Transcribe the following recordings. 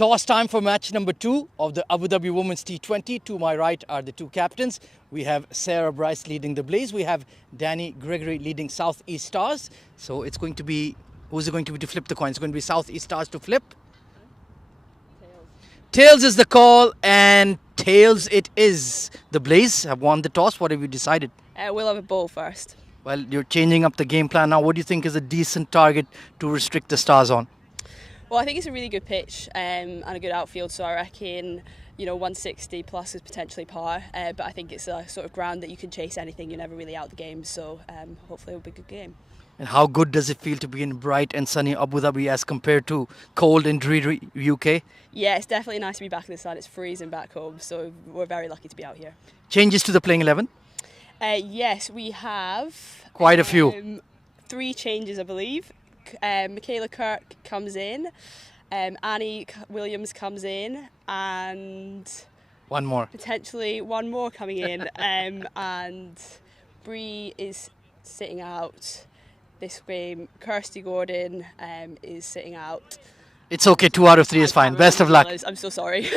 Toss time for match number 2 of the Abu Dhabi Women's T20. To my right are the two captains. We have Sarah Bryce leading the Blaze. We have Danny Gregory leading Southeast Stars. So it's going to be, who's it going to be to flip the coin? It's going to be Southeast Stars to flip. Tails is the call, and tails it is. The Blaze have won the toss. What have you decided? We'll have a ball first. Well, you're changing up the game plan now. What do you think is a decent target to restrict the Stars on? Well, I think it's a really good pitch and a good outfield, so I reckon 160 plus is potentially par, but I think it's a sort of ground that you can chase anything. You're never really out the game, so hopefully it'll be a good game. And how good does it feel to be in bright and sunny Abu Dhabi as compared to cold and dreary UK? Yeah, it's definitely nice to be back in the sun. It's freezing back home, so we're very lucky to be out here. Changes to the playing 11? Yes, we have quite a few. 3 changes, I believe. Michaela Kirk comes in, Annie Williams comes in, and one more. Potentially one more coming in, and Bree is sitting out this game. Kirsty Gordon is sitting out. It's okay, 2 out of 3 is fine. Best of luck. I'm so sorry.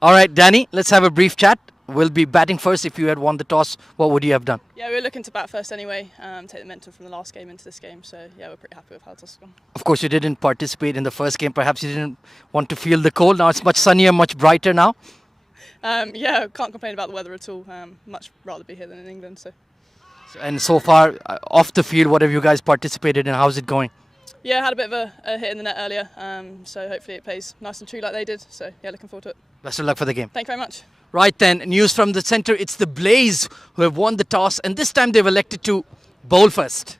All right, Danny, let's have a brief chat. We'll be batting first. If you had won the toss, what would you have done? Yeah, we were looking to bat first anyway, take the momentum from the last game into this game. So, yeah, we're pretty happy with how the toss has gone. Of course, you didn't participate in the first game. Perhaps you didn't want to feel the cold. Now it's much sunnier, much brighter now. Yeah, can't complain about the weather at all. Much rather be here than in England. And so far, off the field, what have you guys participated in? How's it going? Yeah, had a bit of a hit in the net earlier, so hopefully it plays nice and true like they did. So, yeah, looking forward to it. Best of luck for the game. Thank you very much. Right then, news from the centre. It's the Blaze who have won the toss, and this time they've elected to bowl first.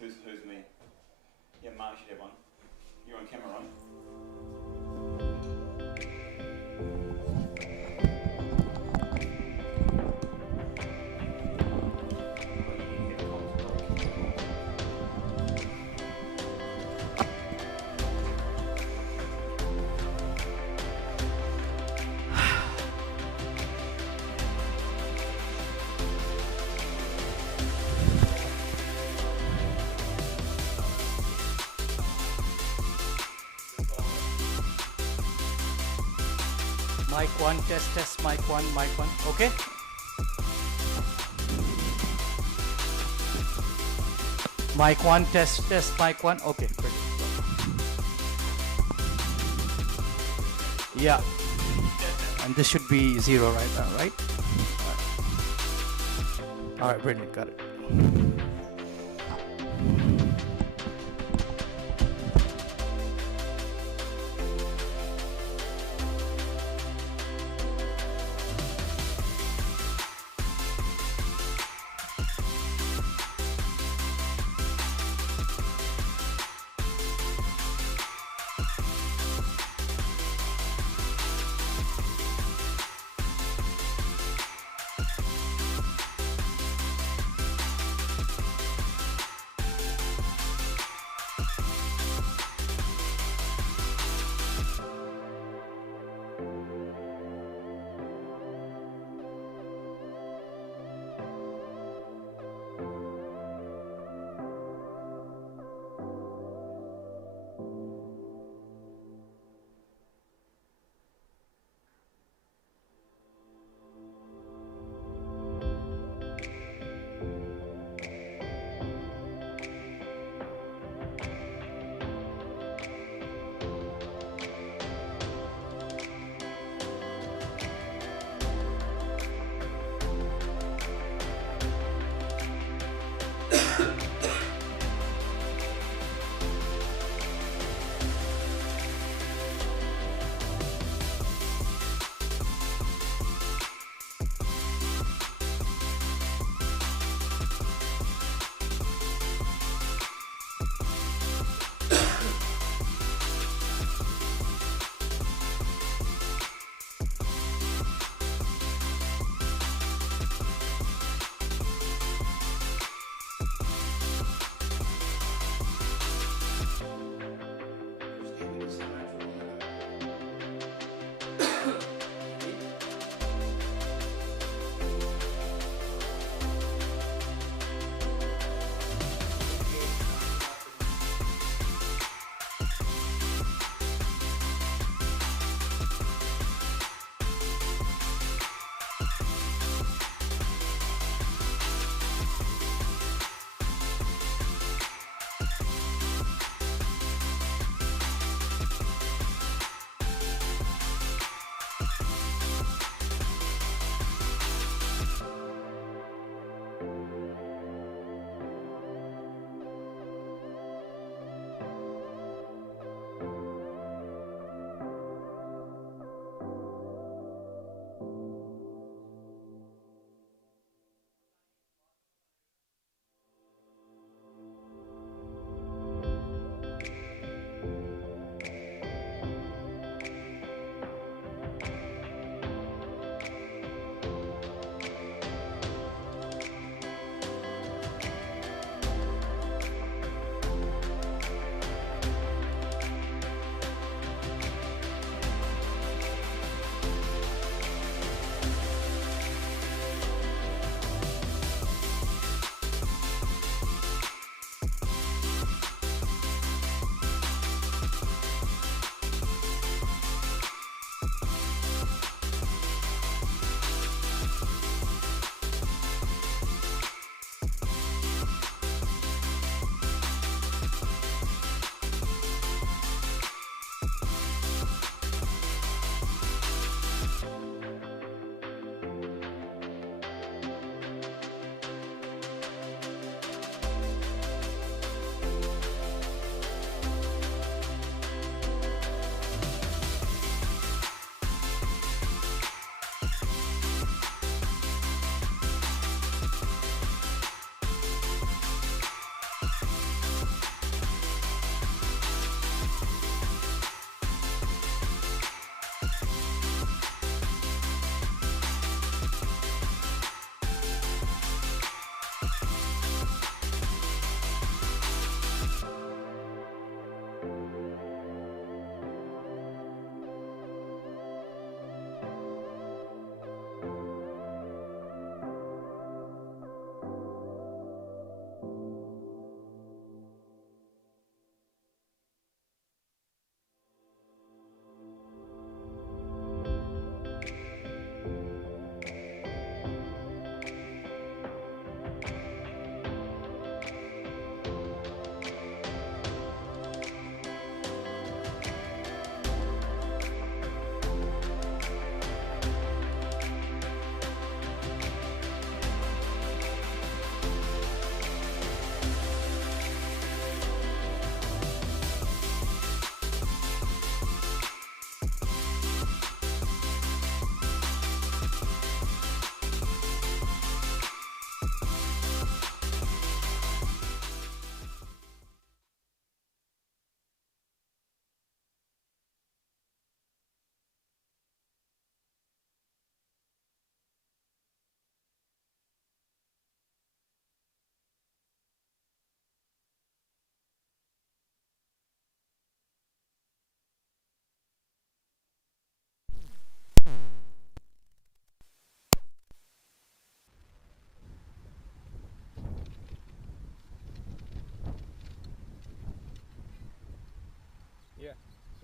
Who's me? Yeah, Mark should have one. You're on camera, right? Mic 1, test, mic 1, mic 1. Okay. Mic 1, test, mic 1. Okay, great. Yeah. And this should be 0 right now, right? All right, brilliant, got it.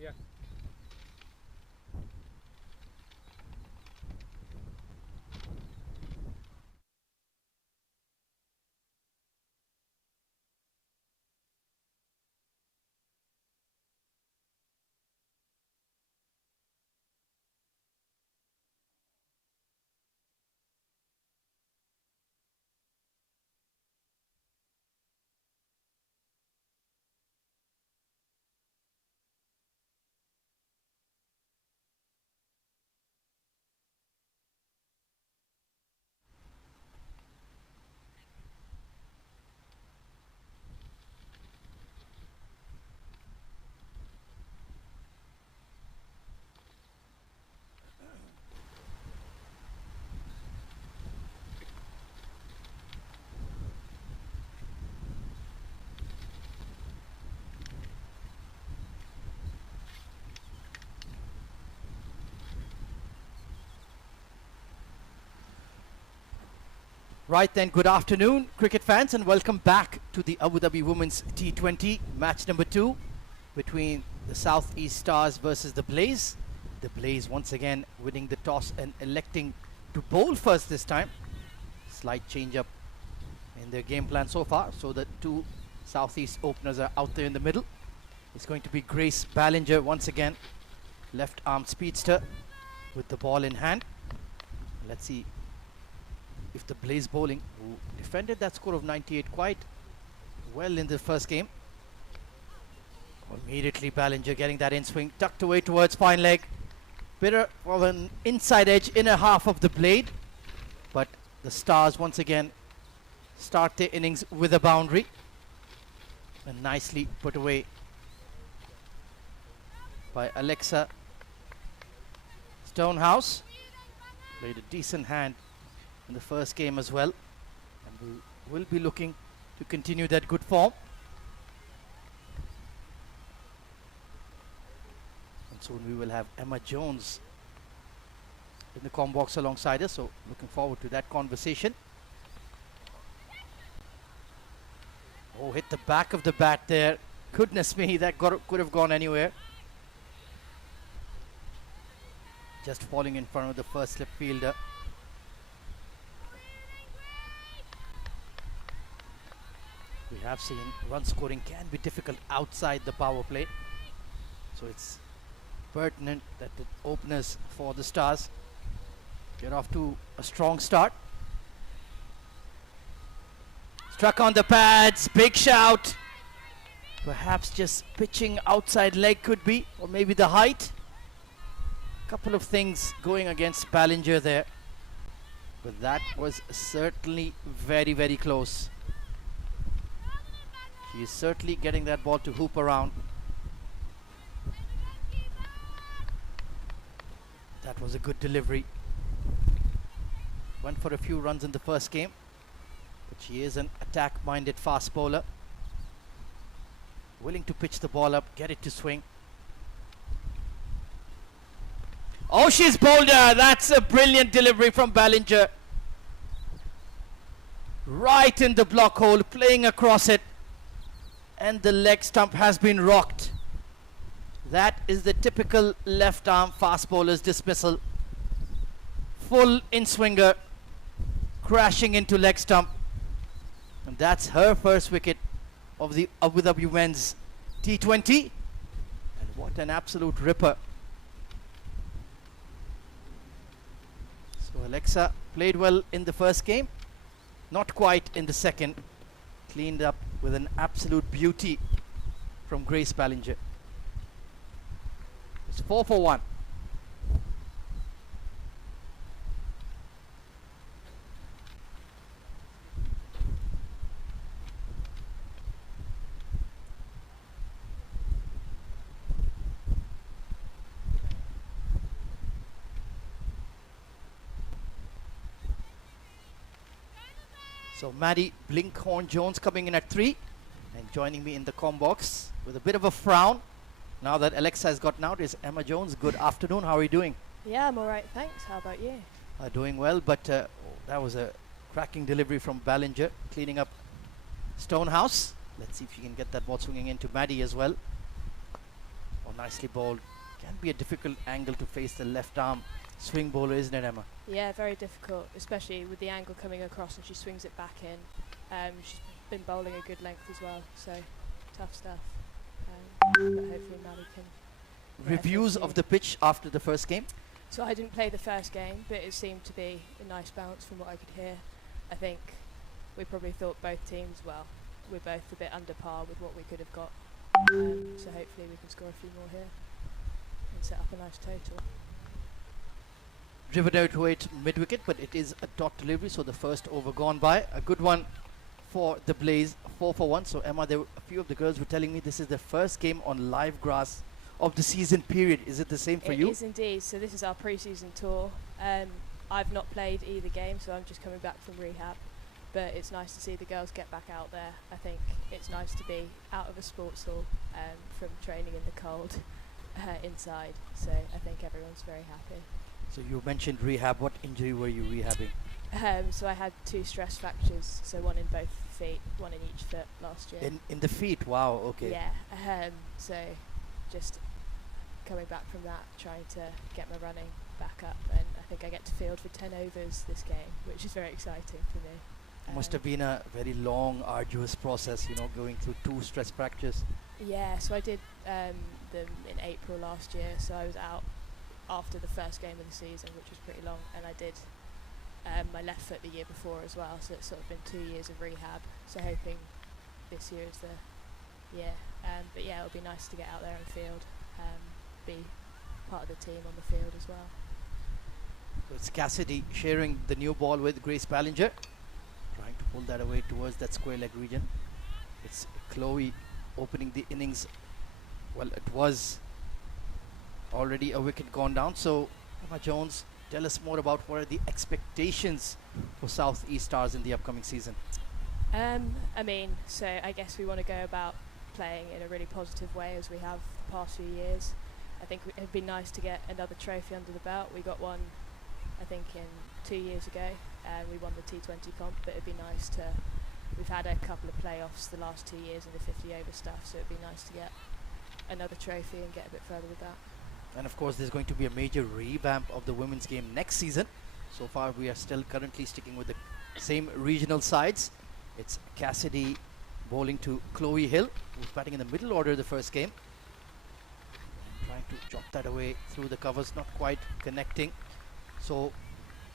Yeah. Right then, good afternoon, cricket fans, and welcome back to the Abu Dhabi Women's T20 match number 2 between the Southeast Stars versus the Blaze. The Blaze once again winning the toss and electing to bowl first this time. Slight change up in their game plan so far, so the two Southeast openers are out there in the middle. It's going to be Grace Ballinger once again, left arm speedster with the ball in hand. Let's see if the Blaze bowling, who defended that score of 98 quite well in the first game. Immediately Ballinger getting that in swing, tucked away towards fine leg. Bit of an inside edge, inner half of the blade. But the Stars once again start their innings with a boundary. And nicely put away by Alexa Stonehouse. Played a decent hand in the first game as well, and we will be looking to continue that good form. And soon we will have Emma Jones in the comm box alongside us, so looking forward to that conversation. Oh, hit the back of the bat there. Goodness me, that could have gone anywhere. Just falling in front of the first slip fielder. We have seen run scoring can be difficult outside the power play, so it's pertinent that the openers for the Stars get off to a strong start. Struck on the pads, big shout. Perhaps just pitching outside leg could be, or maybe the height. Couple of things going against Ballinger there, but that was certainly very, very close. He is certainly getting that ball to hoop around. That was a good delivery. Went for a few runs in the first game, but she is an attack-minded fast bowler. Willing to pitch the ball up, get it to swing. Oh, she's bowled her. That's a brilliant delivery from Ballinger. Right in the block hole, playing across it. And the leg stump has been rocked. That is the typical left arm fast bowler's dismissal. Full in swinger, crashing into leg stump. And that's her first wicket of the Abu Dhabi Men's T20. And what an absolute ripper. So Alexa played well in the first game, not quite in the second. Cleaned up with an absolute beauty from Grace Ballinger. It's 4 for 1. So Maddie Blinkhorn-Jones coming in at 3 and joining me in the comm box with a bit of a frown. Now that Alexa has gotten out is Emma Jones. Good afternoon. How are you doing? Yeah, I'm all right, thanks. How about you? Doing well, but that was a cracking delivery from Ballinger, cleaning up Stonehouse. Let's see if she can get that ball swinging into Maddie as well. Oh, nicely bowled. Can be a difficult angle to face the left arm swing bowler, isn't it, Emma? Yeah, very difficult, especially with the angle coming across and she swings it back in. She's been bowling a good length as well, so tough stuff. But hopefully Maddie can. Reviews of the pitch after the first game? So I didn't play the first game, but it seemed to be a nice bounce from what I could hear. I think we probably thought both teams, well, we're both a bit under par with what we could have got. So hopefully we can score a few more here and set up a nice total. Driven out to it mid-wicket, but it is a dot delivery, so the first over gone by. A good one for the Blaze, 4 for 1. So Emma, there were a few of the girls were telling me this is the first game on live grass of the season period. Is it the same for you? It is indeed. So this is our pre-season tour. I've not played either game, so I'm just coming back from rehab. But it's nice to see the girls get back out there. I think it's nice to be out of a sports hall from training in the cold inside. So I think everyone's very happy. So you mentioned rehab. What injury were you rehabbing? So I had 2 stress fractures, so one in both feet, one in each foot last year. In the feet? Wow, okay. Yeah, so just coming back from that, trying to get my running back up, and I think I get to field for 10 overs this game, which is very exciting for me. Must have been a very long, arduous process, you know, going through 2 stress fractures. Yeah, so I did them in April last year, so I was out after the first game of the season, which was pretty long, and I did my left foot the year before as well, so it's sort of been 2 years of rehab, so hoping this year is the year. But yeah, it'll be nice to get out there and field, be part of the team on the field as well. So it's Cassidy sharing the new ball with Grace Ballinger, trying to pull that away towards that square leg region. It's Chloe opening the innings. Well, it was already a wicket gone down. So Emma Jones, tell us more about what are the expectations for South East Stars in the upcoming season. I mean, so I guess we want to go about playing in a really positive way as we have the past few years. I think it'd be nice to get another trophy under the belt. We got one, I think, in 2 years ago, and we won the T20 comp, but it'd be nice to, we've had a couple of playoffs the last 2 years in the 50 over stuff, so it'd be nice to get another trophy and get a bit further with that. And of course there's going to be a major revamp of the women's game next season. So far we are still currently sticking with the same regional sides. It's Cassidy bowling to Chloe Hill, who's batting in the middle order of the first game. And trying to chop that away through the covers, not quite connecting. So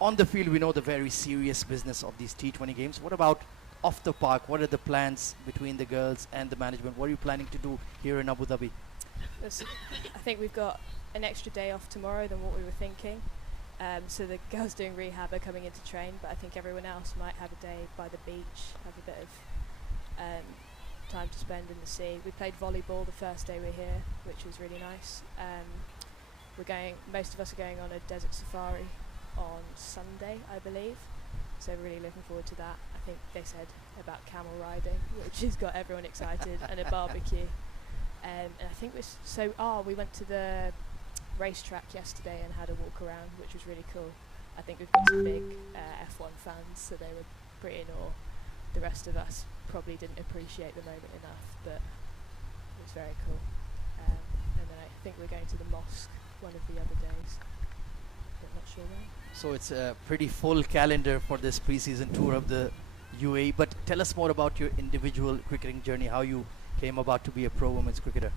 on the field we know the very serious business of these T20 games. What about off the park? What are the plans between the girls and the management? What are you planning to do here in Abu Dhabi? I think we've got an extra day off tomorrow than what we were thinking. So the girls doing rehab are coming in to train, but I think everyone else might have a day by the beach, have a bit of time to spend in the sea. We played volleyball the first day we're here, which was really nice. Most of us are going on a desert safari on Sunday, I believe. So really looking forward to that. I think they said about camel riding, which has got everyone excited, and a barbecue. And I think we went to the racetrack yesterday and had a walk around, which was really cool. I think we've got some big F1 fans, so they were pretty in awe. The rest of us probably didn't appreciate the moment enough, but it was very cool. And then I think we're going to the mosque one of the other days, but not sure when. So it's a pretty full calendar for this pre-season tour of the UAE. But tell us more about your individual cricketing journey, how you came about to be a pro women's cricketer.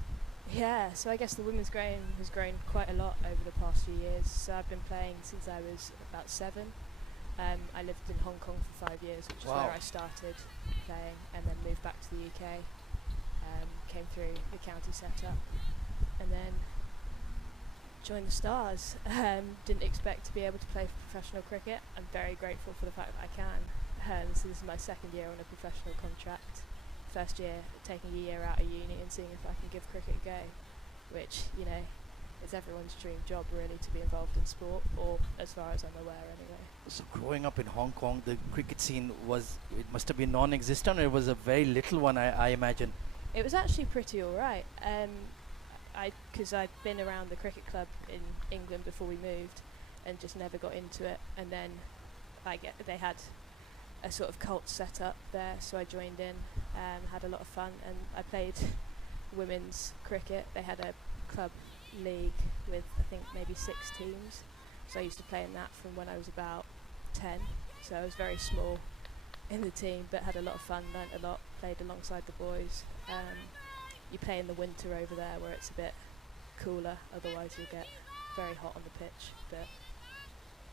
Yeah, so I guess the women's game has grown quite a lot over the past few years. So I've been playing since I was about 7. I lived in Hong Kong for 5 years, which is where I started playing, and then moved back to the UK. Came through the county setup, and then joined the Stars. Didn't expect to be able to play for professional cricket. I'm very grateful for the fact that I can. So this is my 2nd year on a professional contract. First year taking a year out of uni and seeing if I can give cricket a go, which, you know, is everyone's dream job really, to be involved in sport, or as far as I'm aware anyway. So growing up in Hong Kong, the cricket scene it must have been non-existent, or it was a very little one, I imagine. It was actually pretty alright, because I'd been around the cricket club in England before we moved and just never got into it, and then they had a sort of cult set up there, so I joined in, had a lot of fun, and I played women's cricket. They had a club league with I think maybe 6 teams. So I used to play in that from when I was about 10. So I was very small in the team, but had a lot of fun, learnt a lot, played alongside the boys. You play in the winter over there where it's a bit cooler, otherwise you'll get very hot on the pitch. But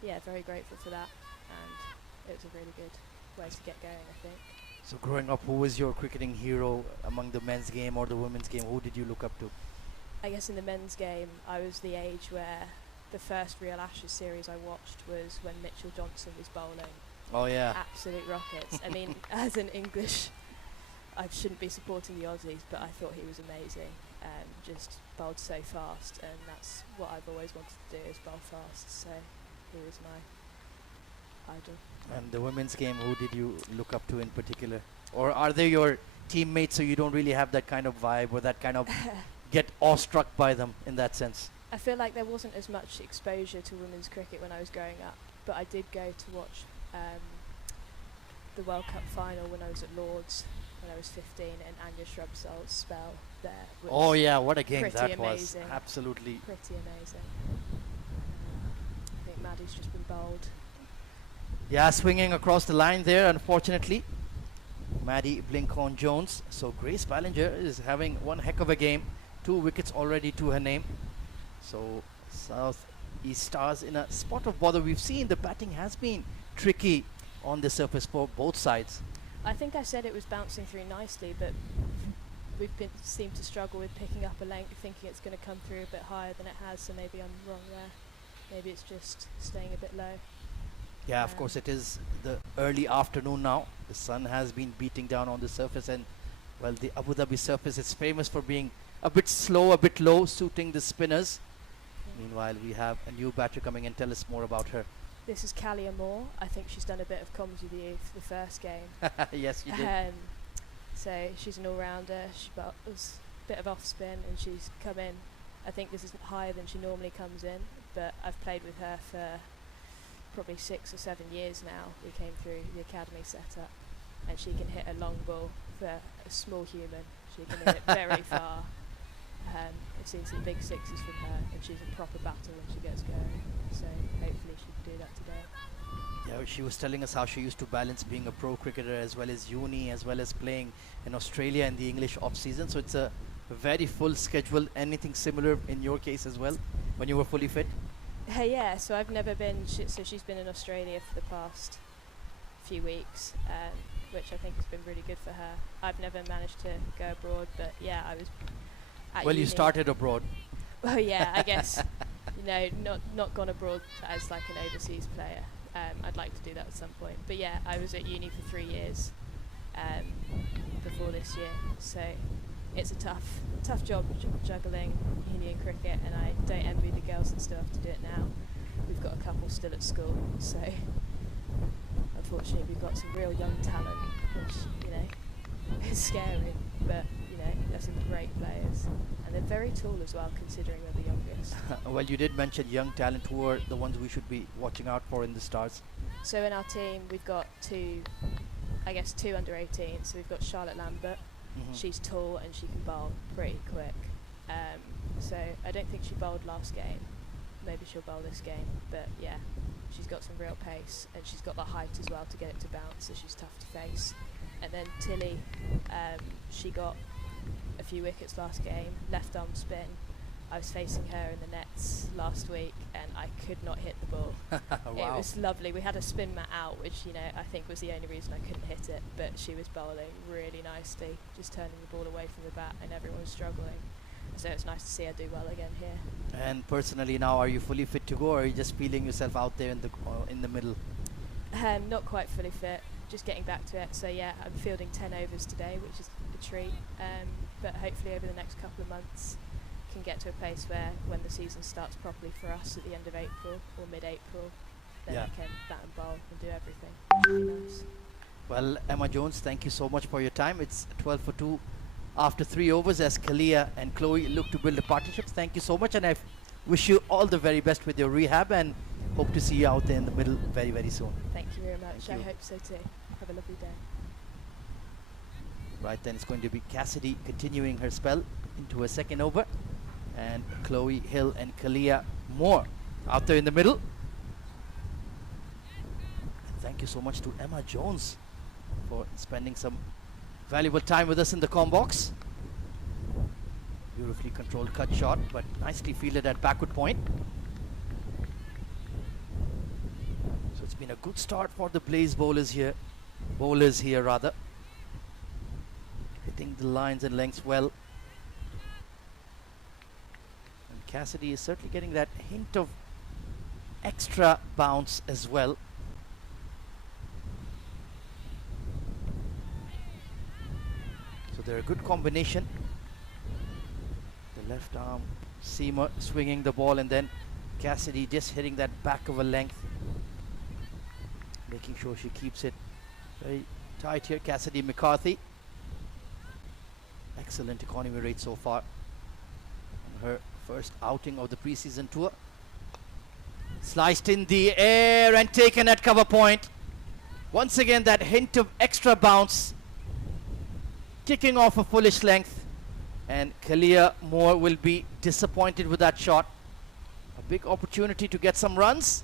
yeah, very grateful for that, and it was a really good way to get going, I think. So growing up, who was your cricketing hero among the men's game or the women's game? Who did you look up to? I guess in the men's game, I was the age where the first real Ashes series I watched was when Mitchell Johnson was bowling. Oh yeah. Absolute rockets. I mean, as an English, I shouldn't be supporting the Aussies, but I thought he was amazing. Just bowled so fast, and that's what I've always wanted to do, is bowl fast. So he was my idol. And the women's game, who did you look up to in particular? Or are they your teammates, so you don't really have that kind of vibe or that kind of get awestruck by them in that sense? I feel like there wasn't as much exposure to women's cricket when I was growing up, but I did go to watch the World Cup final when I was at Lord's when I was 15, and Anya Shrubsole's spell there was Oh yeah, what a game pretty that was. amazing. Absolutely. Pretty amazing. I think Maddie's just been bowled. Yeah, swinging across the line there, unfortunately. Maddie Blinkhorn-Jones. So Grace Ballinger is having one heck of a game. 2 wickets already to her name. So South East Stars in a spot of bother. We've seen the batting has been tricky on the surface for both sides. I think I said it was bouncing through nicely, but we've seemed to struggle with picking up a length, thinking it's going to come through a bit higher than it has, so maybe I'm wrong there. Maybe it's just staying a bit low. Yeah, of course it is the early afternoon now. The sun has been beating down on the surface, and well, the Abu Dhabi surface is famous for being a bit slow, a bit low, suiting the spinners. Meanwhile, we have a new batter coming in. Tell us more about her. This is Callia Moore. I think she's done a bit of comms with you for the first game. Yes, you did. So she's an all-rounder. She was a bit of off-spin, and she's come in. I think this is higher than she normally comes in, but I've played with her for probably 6 or 7 years now. We came through the academy setup, and she can hit a long ball for a small human. She can hit it very far. I've seen some big sixes from her, and she's a proper batter when she gets going. So hopefully she can do that today. Yeah, she was telling us how she used to balance being a pro cricketer as well as uni, as well as playing in Australia in the English off-season. So it's a very full schedule. Anything similar in your case as well, when you were fully fit? Yeah, so I've never been, so she's been in Australia for the past few weeks, which I think has been really good for her. I've never managed to go abroad, but yeah, I was at Well, you uni. started abroad. Well, yeah, I guess, not gone abroad as like an overseas player. I'd like to do that at some point. But yeah, I was at uni for 3 years before this year, so it's a tough job juggling uni and cricket, and I don't envy the girls that still have to do it now. We've got a couple still at school, so unfortunately we've got some real young talent, which is scary, but they're some great players, and they're very tall as well, considering they're the youngest. Well, you did mention young talent. Who are the ones we should be watching out for in the Stars? So in our team we've got two under 18. So we've got Charlotte Lambert. She's tall and she can bowl pretty quick. So I don't think she bowled last game. Maybe she'll bowl this game. But yeah, she's got some real pace, and she's got the height as well to get it to bounce, so she's tough to face. And then Tilly, she got a few wickets last game, left arm spin. I was facing her in the nets last week, and I could not hit the ball. Wow. It was lovely. We had a spin mat out, which I think was the only reason I couldn't hit it, but she was bowling really nicely, just turning the ball away from the bat, and everyone was struggling. So it's nice to see her do well again here. And personally now, are you fully fit to go, or are you just feeling yourself out there in the middle? Not quite fully fit, just getting back to it. So yeah, I'm fielding 10 overs today, which is a treat. But hopefully over the next couple of months can get to a place where when the season starts properly for us at the end of April or mid-April, then I can bat and bowl and do everything. Really nice. Well, Emma Jones, thank you so much for your time. It's 12 for 2 after 3 overs as Kalia and Chloe look to build a partnership. Thank you so much, and I wish you all the very best with your rehab, and hope to see you out there in the middle very, very soon. Thank you very much. Thank I you. hope so too. Have a lovely day. Right, then it's going to be Cassidy continuing her spell into her second over. And Chloe Hill and Kalia Moore out there in the middle. And thank you so much to Emma Jones for spending some valuable time with us in the comm box. Beautifully controlled cut shot, but nicely fielded at backward point. So it's been a good start for the Blaze bowlers here. Hitting the lines and lengths well. And Cassidy is certainly getting that hint of extra bounce as well. So they're a good combination. The left arm seamer swinging the ball, and then Cassidy just hitting that back of a length, making sure she keeps it very tight here. Cassidy McCarthy, excellent economy rate so far on her first outing of the preseason tour. Sliced in the air and taken at cover point. Once again that hint of extra bounce, kicking off a fullish length, and Kalia Moore will be disappointed with that shot. A big opportunity to get some runs.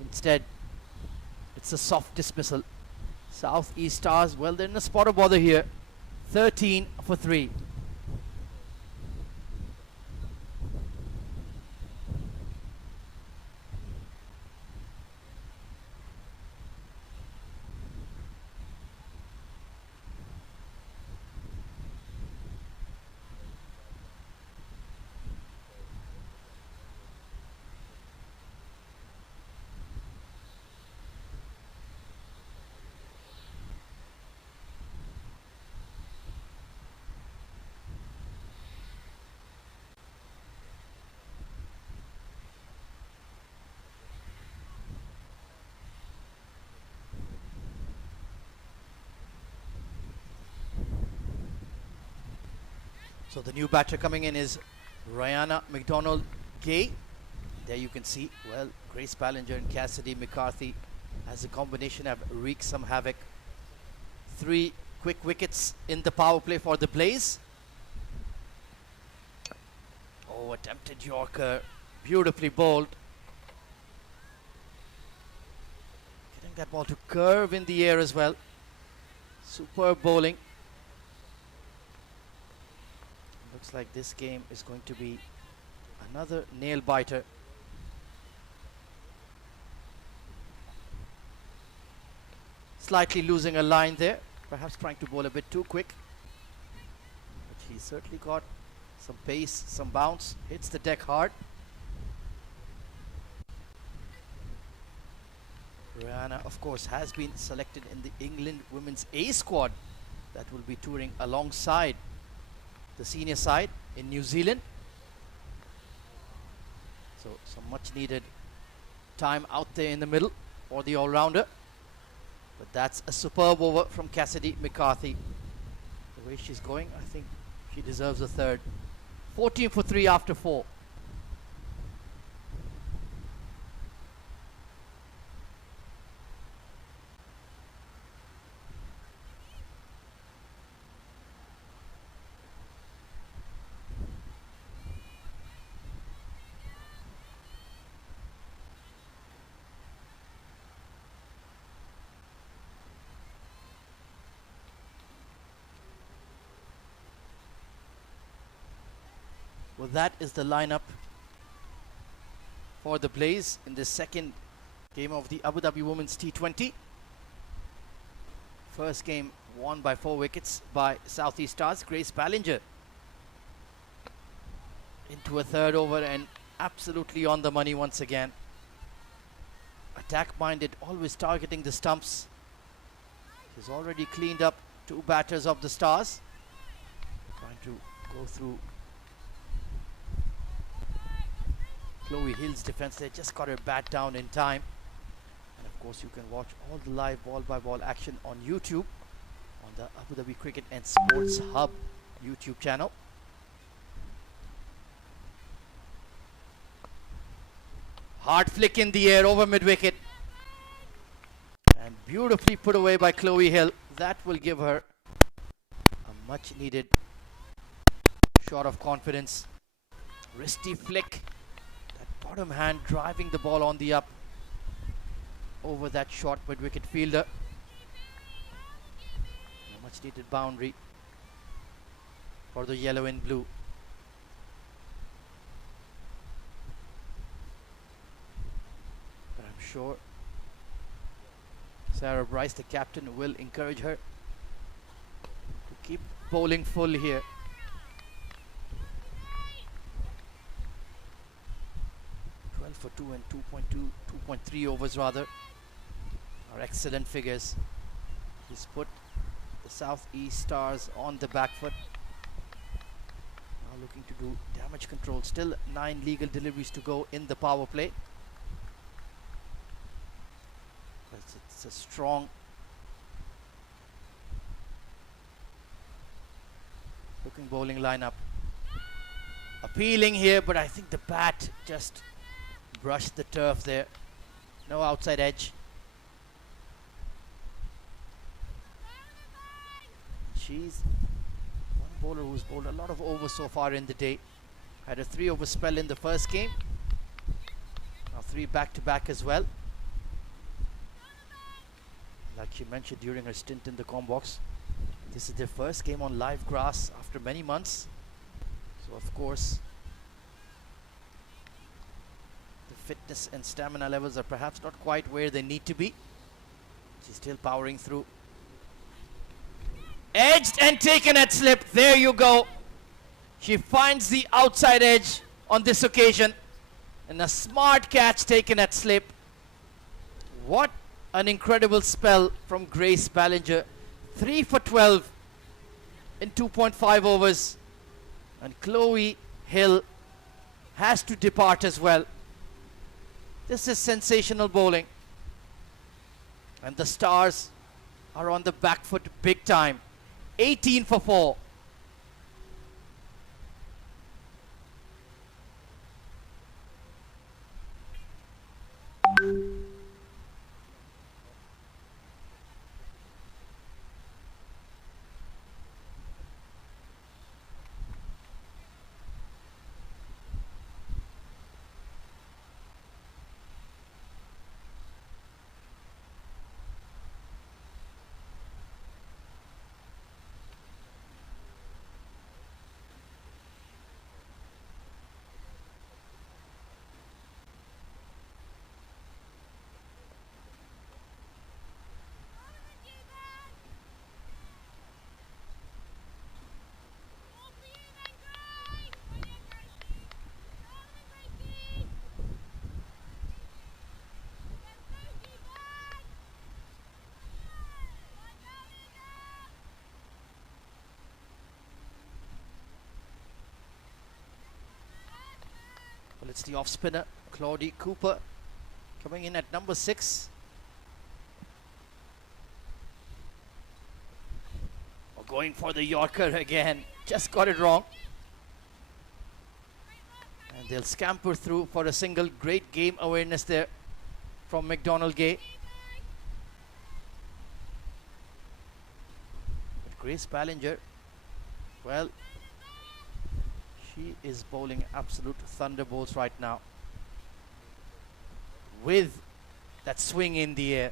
Instead, it's a soft dismissal. Southeast Stars, well, they're in a spot of bother here. 13 for 3. So the new batter coming in is Rihanna McDonald-Gay. There you can see, well, Grace Ballinger and Cassidy McCarthy as a combination have wreaked some havoc. 3 quick wickets in the power play for the Blaze. Oh, attempted Yorker, beautifully bowled. Getting that ball to curve in the air as well. Superb bowling. Looks like this game is going to be another nail biter. Slightly losing a line there, perhaps trying to bowl a bit too quick. But he's certainly got some pace, some bounce, hits the deck hard. Rihanna, of course, has been selected in the England Women's A squad that will be touring alongside the senior side in New Zealand. So some much needed time out there in the middle for the all-rounder. But that's a superb over from Cassidy McCarthy. The way she's going, I think she deserves a third. 14 for 3 after 4. Well, that is the lineup for the Blaze in the second game of the Abu Dhabi Women's T20. First game won by 4 wickets by Southeast Stars. Grace Ballinger into a third over and absolutely on the money once again. Attack-minded, always targeting the stumps. She's already cleaned up 2 batters of the Stars. Trying to go through Chloe Hill's defense. They just got her bat down in time. And of course you can watch all the live ball by ball action on YouTube, on the Abu Dhabi Cricket and Sports Hub YouTube channel. Hard flick in the air over mid-wicket. And beautifully put away by Chloe Hill. That will give her a much needed shot of confidence. Wristy flick. That bottom hand driving the ball on the up over that short mid-wicket fielder. A much needed boundary for the yellow and blue. But I'm sure Sarah Bryce, the captain, will encourage her to keep bowling full here. 12 for 2 and 2.2, 2.3 overs rather are excellent figures. He's put the South East Stars on the back foot. Now looking to do damage control. Still 9 legal deliveries to go in the power play. It's a strong looking bowling lineup. Appealing here, but I think the bat just brushed the turf there. No outside edge. She's one bowler who's bowled a lot of overs so far in the day. Had a 3-over spell in the first game. Now 3 back-to-back as well. Like she mentioned during her stint in the Combox, this is their first game on live grass after many months. So of course, the fitness and stamina levels are perhaps not quite where they need to be. She's still powering through. Edged and taken at slip. There you go. She finds the outside edge on this occasion. And a smart catch taken at slip. What an incredible spell from Grace Ballinger. 3 for 12 in 2.5 overs. And Chloe Hill has to depart as well. This is sensational bowling. And the Stars are on the back foot big time. 18 for 4. Well, it's the off spinner, Claudie Cooper, coming in at number 6. Oh, going for the Yorker again. Just got it wrong. And they'll scamper through for a single. Great game awareness there from McDonald Gay. But Grace Ballinger, well, she is bowling absolute thunderbolts right now with that swing in the air.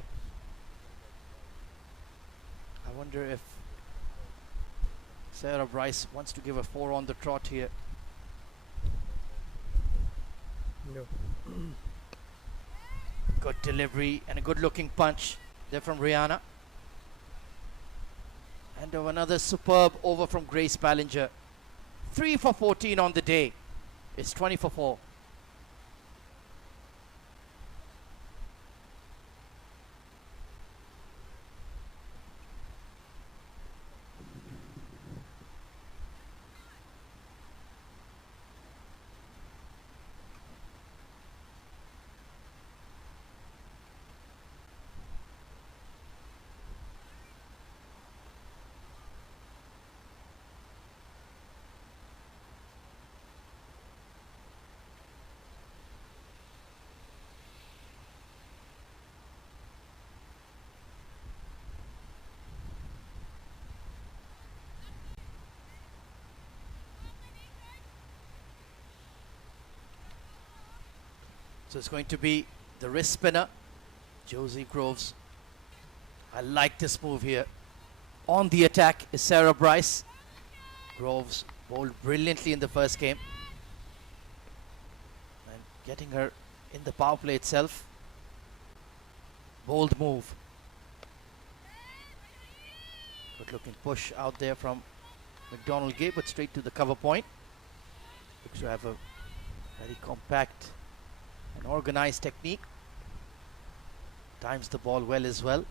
I wonder if Sarah Bryce wants to give a 4 on the trot here. No. Good delivery and a good looking punch there from Rihanna. And another superb over from Grace Ballinger. 3 for 14 on the day. It's 20 for 4. So it's going to be the wrist spinner, Josie Groves. I like this move here. On the attack is Sarah Bryce. Groves bowled brilliantly in the first game. And getting her in the power play itself. Bold move. Good looking push out there from McDonald Gay, but straight to the cover point. Looks to have a very compact and organized technique. Times the ball well as well.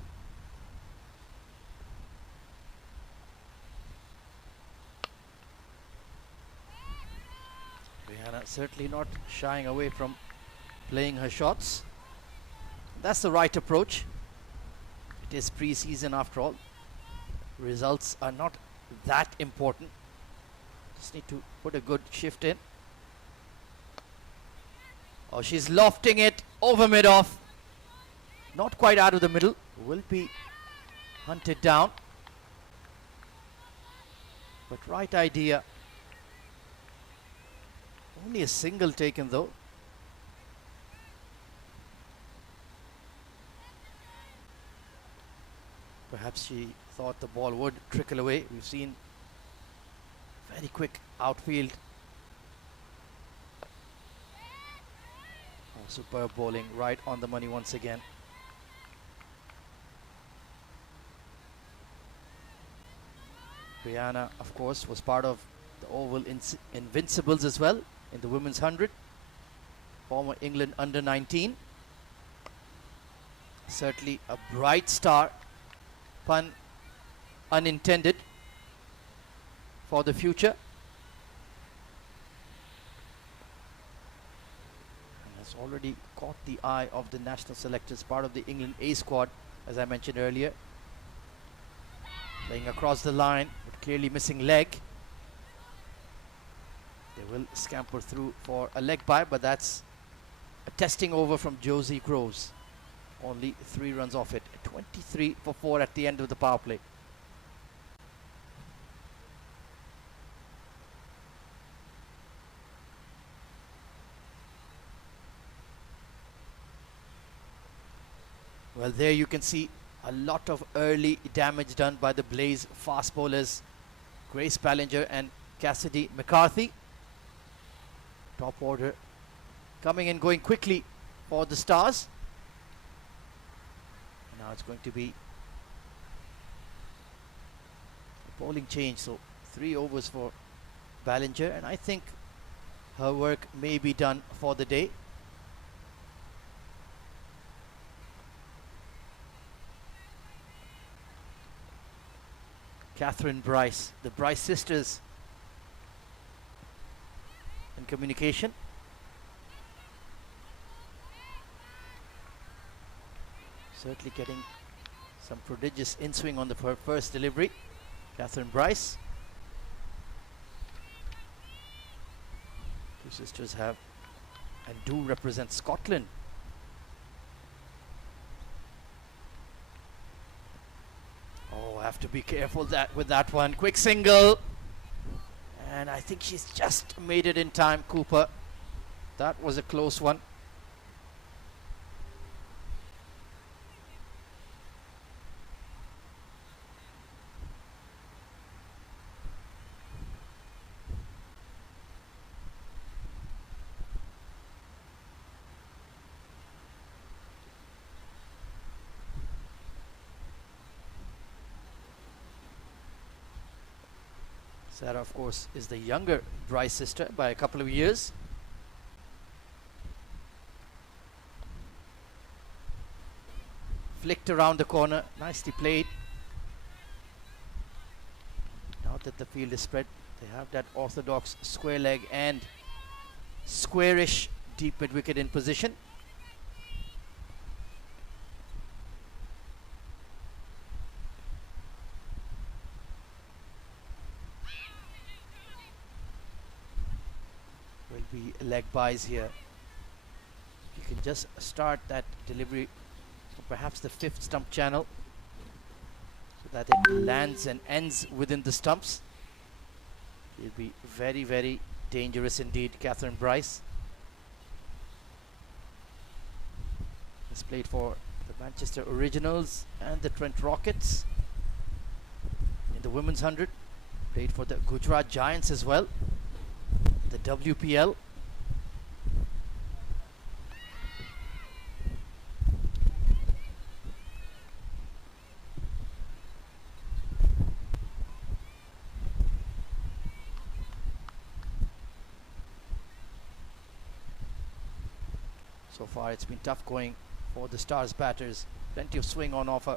Rihanna certainly not shying away from playing her shots. That's the right approach. It is pre-season after all. Results are not that important. Just need to put a good shift in. Oh, she's lofting it over mid-off. Not quite out of the middle. Will be hunted down. But right idea. Only a single taken though. Perhaps she thought the ball would trickle away. We've seen very quick outfield. Oh, superb bowling, right on the money once again. Brianna, of course, was part of the Oval Invincibles as well in the women's 100. Former England under 19. Certainly a bright star, pun unintended, for the future. And has already caught the eye of the national selectors, part of the England A squad, as I mentioned earlier. Playing across the line, but clearly missing leg. They will scamper through for a leg bye, but that's a testing over from Josie Groves. Only 3 runs off it. 23 for 4 at the end of the power play. Well, there you can see a lot of early damage done by the Blaze fast bowlers, Grace Ballinger and Cassidy McCarthy. Top order coming and going quickly for the Stars. And now it's going to be a bowling change. So 3 overs for Ballinger, and I think her work may be done for the day. Catherine Bryce, the Bryce sisters in communication. Certainly getting some prodigious in-swing on the first delivery. Catherine Bryce. 2 sisters have and do represent Scotland. Oh, I have to be careful with that one. Quick single. And I think she's just made it in time, Cooper. That was a close one. Sarah, of course, is the younger Bryce sister by a couple of years. Flicked around the corner, nicely played. Now that the field is spread, they have that orthodox square leg and squarish deep mid wicket in position. Leg buys here. You can just start that delivery for perhaps the 5th stump channel so that it lands and ends within the stumps. It'll be very, very dangerous indeed, Catherine Bryce. He's played for the Manchester Originals and the Trent Rockets in the women's 100. Played for the Gujarat Giants as well, the WPL. So far it's been tough going for the Stars batters. Plenty of swing on offer.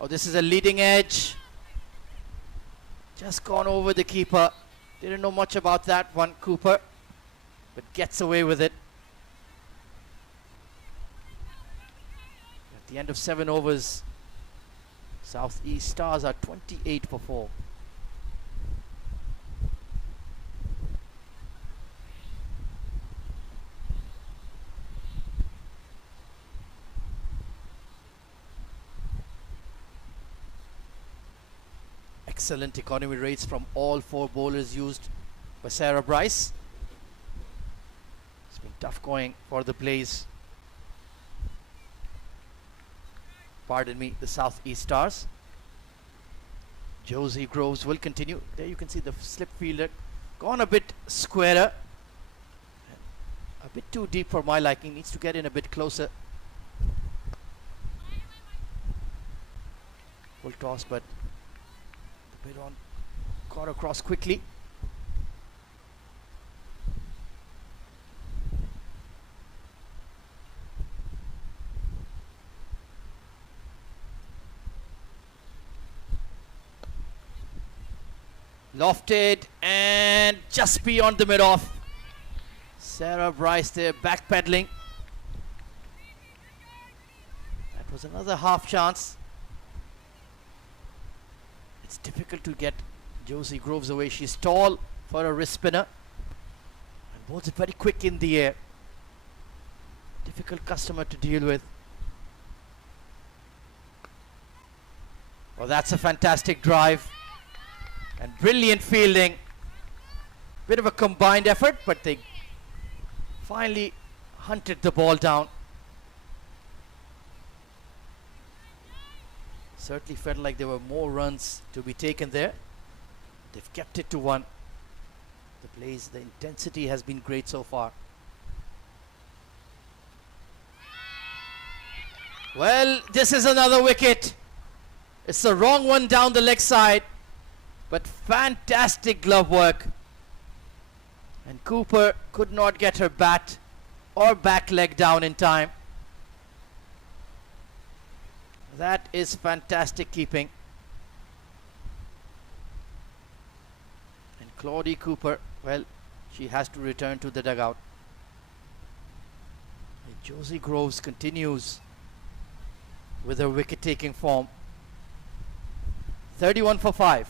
Oh, this is a leading edge. Just gone over the keeper. Didn't know much about that one, Cooper, but gets away with it. At the end of 7 overs, South East Stars are 28 for 4. Excellent economy rates from all 4 bowlers used by Sarah Bryce. It's been tough going for the Blaze. Pardon me, the South East Stars. Josie Groves will continue. There you can see the slip fielder gone a bit squarer. A bit too deep for my liking. Needs to get in a bit closer. Full toss, but the bit on got across quickly. Lofted and just beyond the mid-off. Sarah Bryce there backpedaling. That was another half chance. It's difficult to get Josie Groves away. She's tall for a wrist spinner and bowls it very quick in the air. Difficult customer to deal with. Well, that's a fantastic drive and brilliant fielding. Bit of a combined effort, but they finally hunted the ball down. Certainly felt like there were more runs to be taken there. They've kept it to 1. The Blaze, the intensity has been great so far. Well, this is another wicket. It's the wrong one down the leg side, but fantastic glove work. And Cooper could not get her bat or back leg down in time. That is fantastic keeping. And Claudie Cooper, well, she has to return to the dugout. And Josie Groves continues with her wicket-taking form. 31 for 5.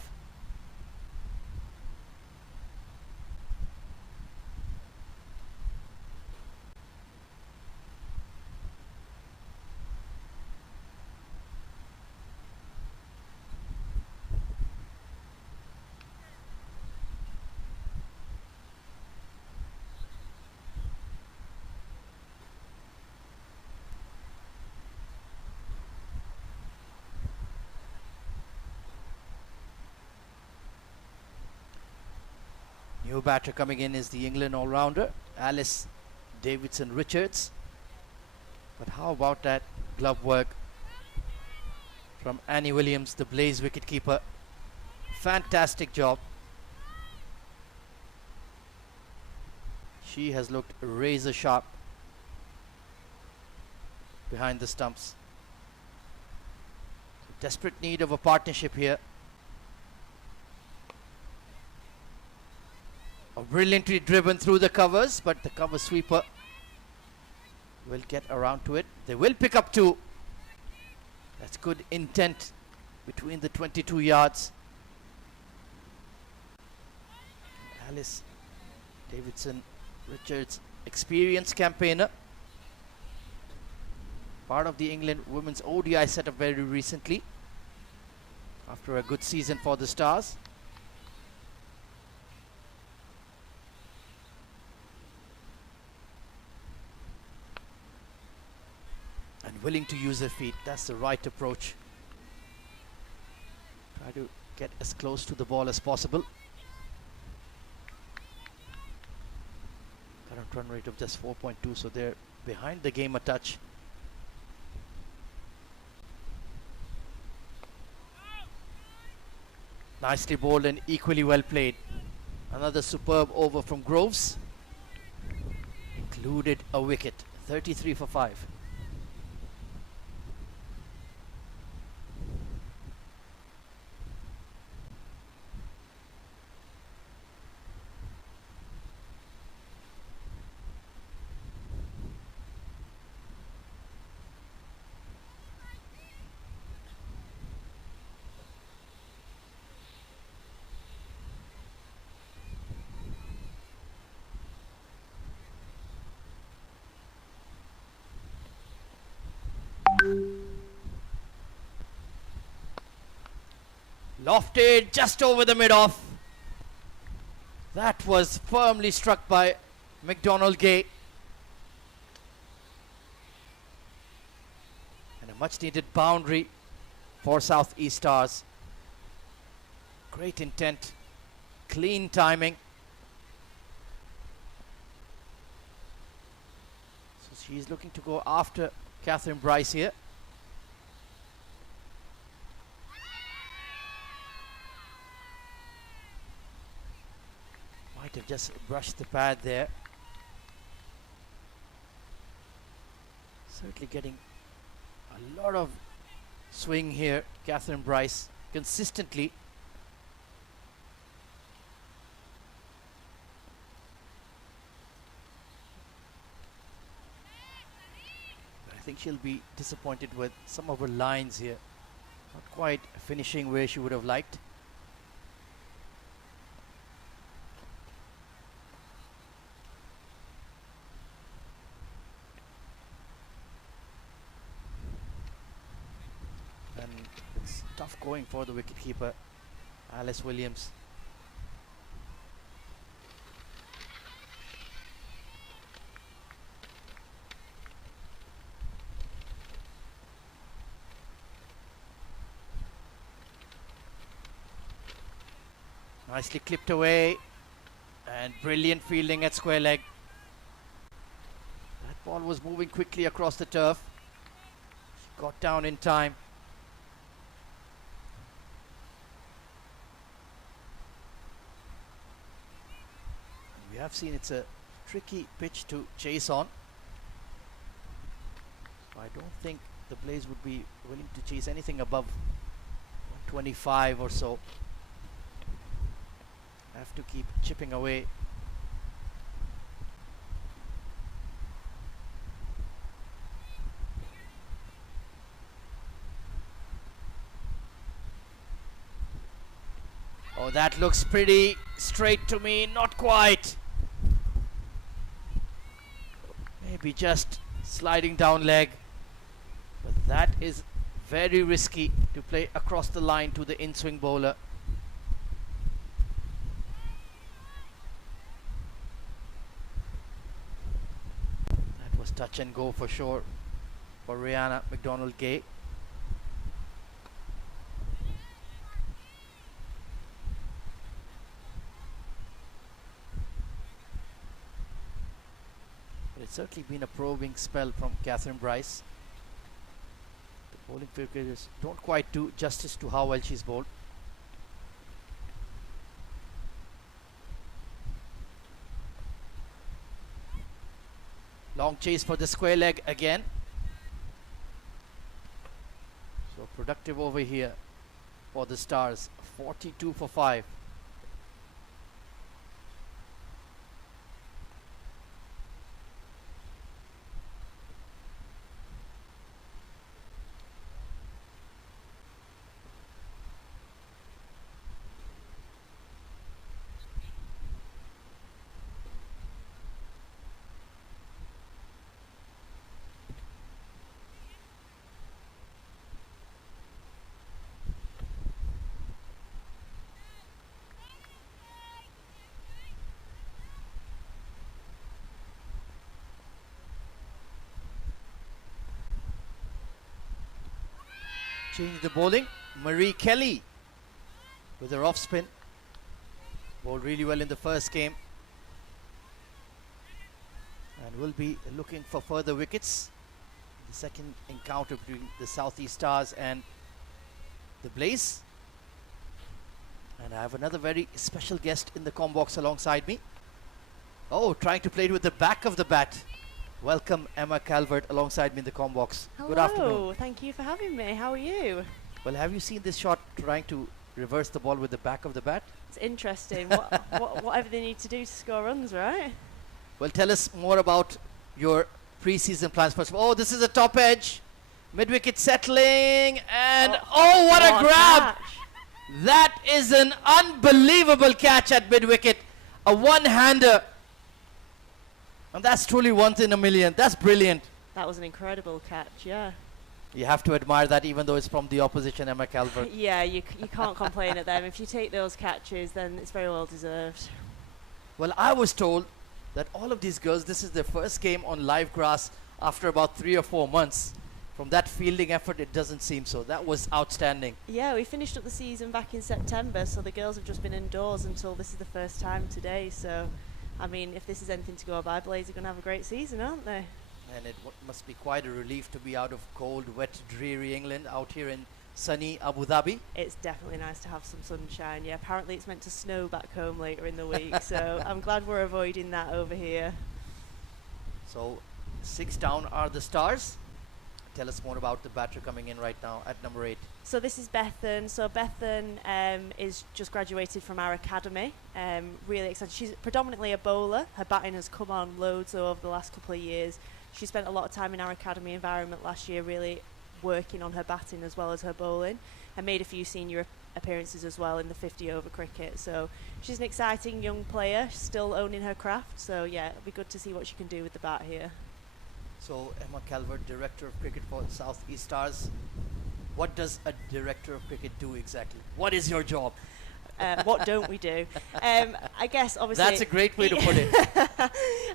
New batter coming in is the England all-rounder, Alice Davidson-Richards. But how about that glove work from Annie Williams, the Blaze wicketkeeper? Fantastic job. She has looked razor sharp behind the stumps. Desperate need of a partnership here. Brilliantly driven through the covers, but the cover sweeper will get around to it. They will pick up 2. That's good intent between the 22 yards. Alice Davidson Richards, experienced campaigner, part of the England women's ODI setup very recently after a good season for the Stars. willing to use their feet. That's the right approach. Try to get as close to the ball as possible. Current run rate of just 4.2, so they're behind the game a touch. Nicely bowled and equally well played. Another superb over from Groves. Included a wicket. 33 for 5. Lofted just over the mid-off. That was firmly struck by McDonald-Gay. And a much needed boundary for South East Stars. Great intent, clean timing. So she's looking to go after Catherine Bryce here. Might have just brushed the pad there. Certainly getting a lot of swing here, Catherine Bryce, consistently. But I think she'll be disappointed with some of her lines here. Not quite finishing where she would have liked. And it's tough going for the wicketkeeper, Alice Williams. Nicely clipped away and brilliant fielding at square leg. That ball was moving quickly across the turf. She got down in time. We have seen it's a tricky pitch to chase on. I don't think the Blaze would be willing to chase anything above 125 or so. Have to keep chipping away. Oh, that looks pretty straight to me. Not quite. Maybe just sliding down leg. But that is very risky to play across the line to the in-swing bowler. That was touch and go for sure for Rihanna McDonald-Gay. It's certainly been a probing spell from Catherine Bryce. The bowling figures don't quite do justice to how well she's bowled. Long chase for the square leg again. So productive over here for the Stars. 42 for 5. Change the bowling. Marie Kelly with her off spin. Bowled really well in the first game. And will be looking for further wickets. The second encounter between the Southeast Stars and the Blaze. And I have another very special guest in the comm box alongside me. Oh, trying to play it with the back of the bat. Welcome Emma Calvert alongside me in the comm box. Hello, good afternoone. Thank you for having me. How are you? Well, have you seen this shot trying to reverse the ball with the back of the bat? It's interesting. Whatever they need to do to score runs, right? Well, tell us more about your pre-season plans first. Oh, this is a top edge. Mid-wicket settling and oh, what a grab! Catch. That is an unbelievable catch at mid-wicket. A one-hander. And that's truly once in a million. That's brilliant. That was an incredible catch, yeah. You have to admire that even though it's from the opposition, Emma Calvert. Yeah, you can't complain at them. If you take those catches, then it's very well deserved. Well, I was told that all of these girls, this is their first game on live grass after about 3 or 4 months. From that fielding effort, it doesn't seem so. That was outstanding. Yeah, we finished up the season back in September, so the girls have just been indoors until this is the first time today. So, I mean, if this is anything to go by, Blaze are going to have a great season, aren't they? And it must be quite a relief to be out of cold, wet, dreary England, out here in sunny Abu Dhabi. It's definitely nice to have some sunshine. Yeah, apparently it's meant to snow back home later in the week, so I'm glad we're avoiding that over here. So, 6 down are the Stars. Tell us more about the batter coming in right now at number 8. So this is Bethan. So Bethan is just graduated from our academy. Really excited. She's predominantly a bowler. Her batting has come on loads over the last couple of years. She spent a lot of time in our academy environment last year, really working on her batting as well as her bowling, and made a few senior appearances as well in the 50-over cricket. So she's an exciting young player, still owning her craft. So yeah, it'll be good to see what she can do with the bat here. So Emma Calvert, Director of Cricket for the South East Stars. What does a Director of Cricket do exactly? What is your job? What don't we do? I guess obviously... That's a great way to put it.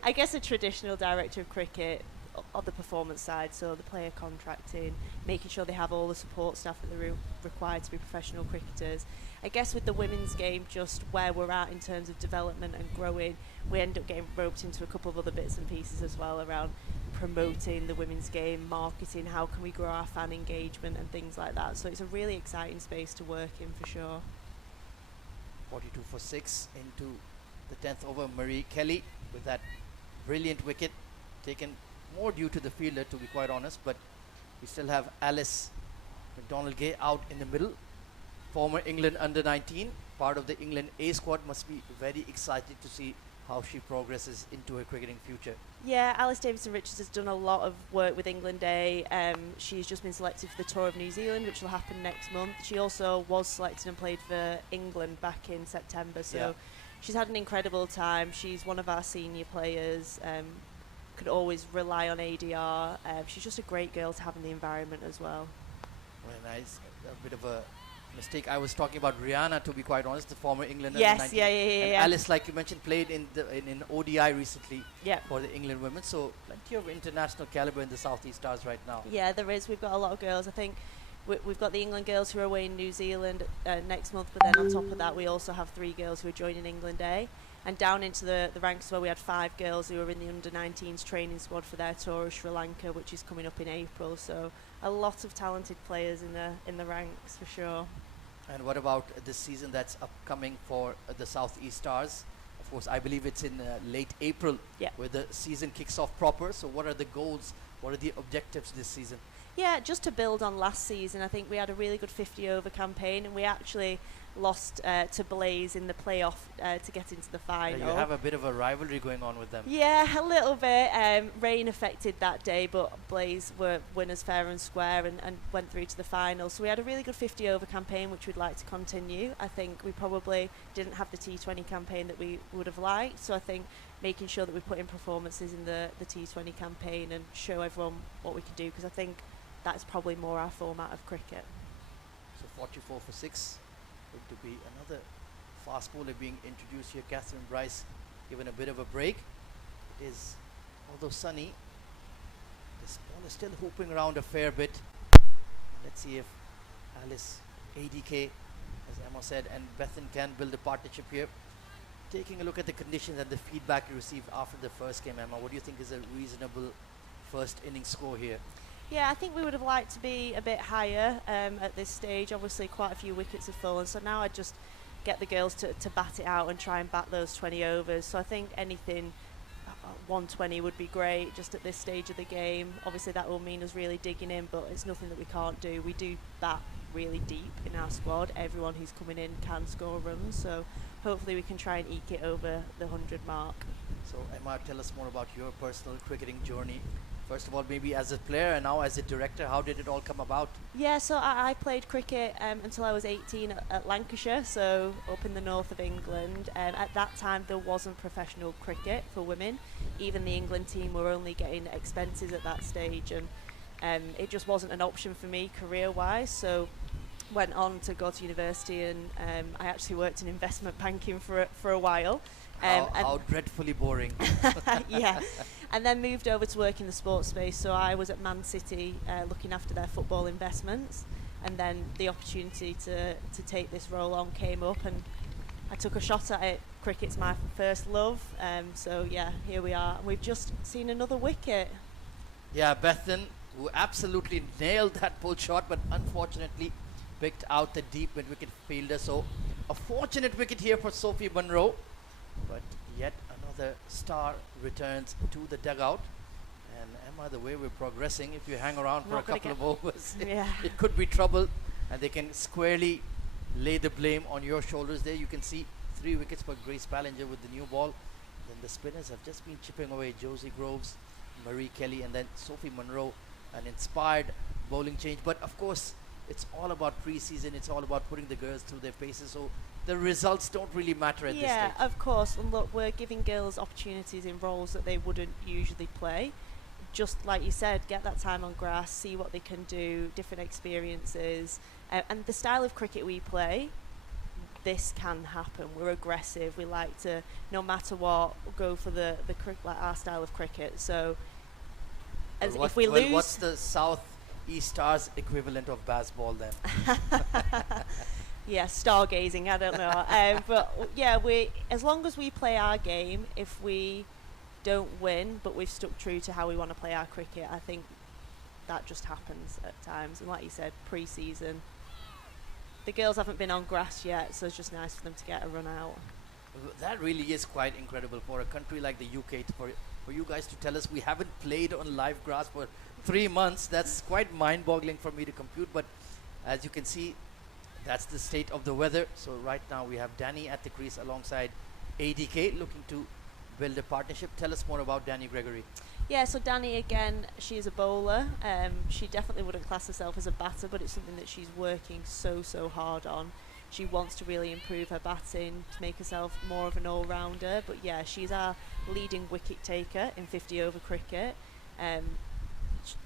I guess a traditional Director of Cricket on the performance side, so the player contracting, making sure they have all the support staff that they're required to be professional cricketers. I guess with the women's game, just where we're at in terms of development and growing, we end up getting roped into a couple of other bits and pieces as well around promoting the women's game, marketing, how can we grow our fan engagement and things like that. So it's a really exciting space to work in for sure. 42 for 6 into the 10th over. Marie Kelly with that brilliant wicket, taken more due to the fielder, to be quite honest, but we still have Alice McDonald-Gay out in the middle. Former England under-19, part of the England A squad. Must be very excited to see how she progresses into her cricketing future. Yeah, Alice Davison-Richards has done a lot of work with England A. She's just been selected for the Tour of New Zealand, which will happen next month. She also was selected and played for England back in September, so she's had an incredible time. She's one of our senior players, could always rely on ADR. She's just a great girl to have in the environment as well. Very nice. A bit of a mistake. I was talking about Rihanna, to be quite honest, the former England Yes, under-19. yeah. And Alice, like you mentioned, played in ODI recently Yeah. for the England women. So plenty of international caliber in the Southeast Stars right now. Yeah, there is. We've got a lot of girls. I think we've got the England girls who are away in New Zealand next month, but then on top of that, we also have 3 girls who are joining England A. And down into the ranks where we had 5 girls who were in the under-19s training squad for their tour of Sri Lanka, which is coming up in April. So a lot of talented players in the ranks for sure. And what about this season that's upcoming for the Southeast Stars? Of course, I believe it's in late April where the season kicks off proper. So what are the goals? What are the objectives this season? Yeah, just to build on last season, I think we had a really good 50-over campaign, and we actually lost to Blaze in the playoff to get into the final. You have a bit of a rivalry going on with them. Yeah, a little bit. Rain affected that day, but Blaze were winners fair and square and went through to the final. So we had a really good 50-over campaign, which we'd like to continue. I think we probably didn't have the T20 campaign that we would have liked. So I think making sure that we put in performances in the T20 campaign and show everyone what we can do, because I think that's probably more our format of cricket. So 44 for 6. Going to be another fast bowler being introduced here. Catherine Bryce given a bit of a break. It is, although sunny, this ball is still hooping around a fair bit. Let's see if Alice, ADK, as Emma said, and Bethan can build a partnership here. Taking a look at the conditions and the feedback you received after the first game, Emma, what do you think is a reasonable first innings score here? Yeah, I think we would have liked to be a bit higher at this stage. Obviously, quite a few wickets have fallen, so now I'd just get the girls to bat it out and try and bat those 20 overs. So I think anything 120 would be great just at this stage of the game. Obviously, that will mean us really digging in, but it's nothing that we can't do. We do bat really deep in our squad. Everyone who's coming in can score runs, so hopefully we can try and eke it over the 100 mark. So Emma, tell us more about your personal cricketing journey. First of all, maybe as a player and now as a director, how did it all come about? Yeah, so I played cricket until I was 18 at Lancashire, so up in the north of England. At that time, there wasn't professional cricket for women. Even the England team were only getting expenses at that stage, and it just wasn't an option for me career-wise. So went on to go to university, and I actually worked in investment banking for a while. How dreadfully boring. Yeah, and then moved over to work in the sports space. So I was at Man City looking after their football investments, and then the opportunity to take this role on came up, and I took a shot at it. Cricket's my first love, so yeah, here we are. We've just seen another wicket. Yeah, Bethan, who absolutely nailed that pull shot, but unfortunately picked out the deep mid-wicket fielder. So a fortunate wicket here for Sophie Munro. But yet another star returns to the dugout. And Emma, the way we're progressing, if you hang around for a couple of overs, Yeah. it could be trouble. And they can squarely lay the blame on your shoulders there. You can see 3 wickets for Grace Ballinger with the new ball. Then the spinners have just been chipping away. Josie Groves, Marie Kelly, and then Sophie Munro. An inspired bowling change. But of course, it's all about pre-season. It's all about putting the girls through their paces. So the results don't really matter at this stage. Yeah, of course. And look, we're giving girls opportunities in roles that they wouldn't usually play. Just like you said, get that time on grass, see what they can do, different experiences. And the style of cricket we play, this can happen. We're aggressive. We like to, no matter what, go for the like our style of cricket. So if we lose... What's the South East Stars equivalent of baseball then? Yeah, stargazing, I don't know. But yeah, as long as we play our game, if we don't win, but we've stuck true to how we want to play our cricket, I think that just happens at times. And like you said, pre-season, the girls haven't been on grass yet, so it's just nice for them to get a run out. That really is quite incredible for a country like the UK, for you guys to tell us we haven't played on live grass for 3 months. That's quite mind-boggling for me to compute, but as you can see, that's the state of the weather. So right now we have Danny at the crease alongside ADK looking to build a partnership. Tell us more about Danny Gregory. Yeah, so Danny, again, she's a bowler. She definitely wouldn't class herself as a batter, but it's something that she's working so hard on. She wants to really improve her batting to make herself more of an all-rounder. But yeah, she's our leading wicket taker in 50-over cricket.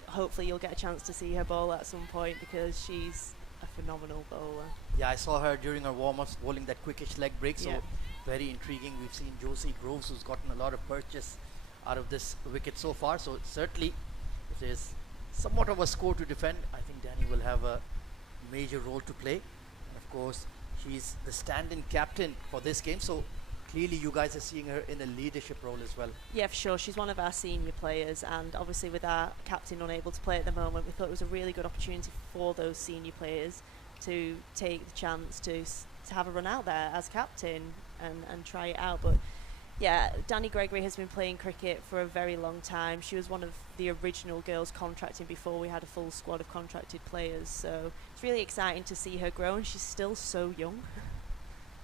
Hopefully you'll get a chance to see her bowl at some point, because she's a phenomenal bowler. Yeah, I saw her during her warm-ups bowling that quickish leg break, so Yeah. very intriguing. We've seen Josie Groves, who's gotten a lot of purchase out of this wicket so far, so certainly if there's somewhat of a score to defend, I think Danny will have a major role to play. And of course, she's the stand-in captain for this game, so clearly you guys are seeing her in a leadership role as well. Yeah, for sure. She's one of our senior players, and obviously with our captain unable to play at the moment, we thought it was a really good opportunity for those senior players to take the chance to have a run out there as captain and try it out. But yeah, Danny Gregory has been playing cricket for a very long time. She was one of the original girls contracting before we had a full squad of contracted players, so it's really exciting to see her grow, and she's still so young.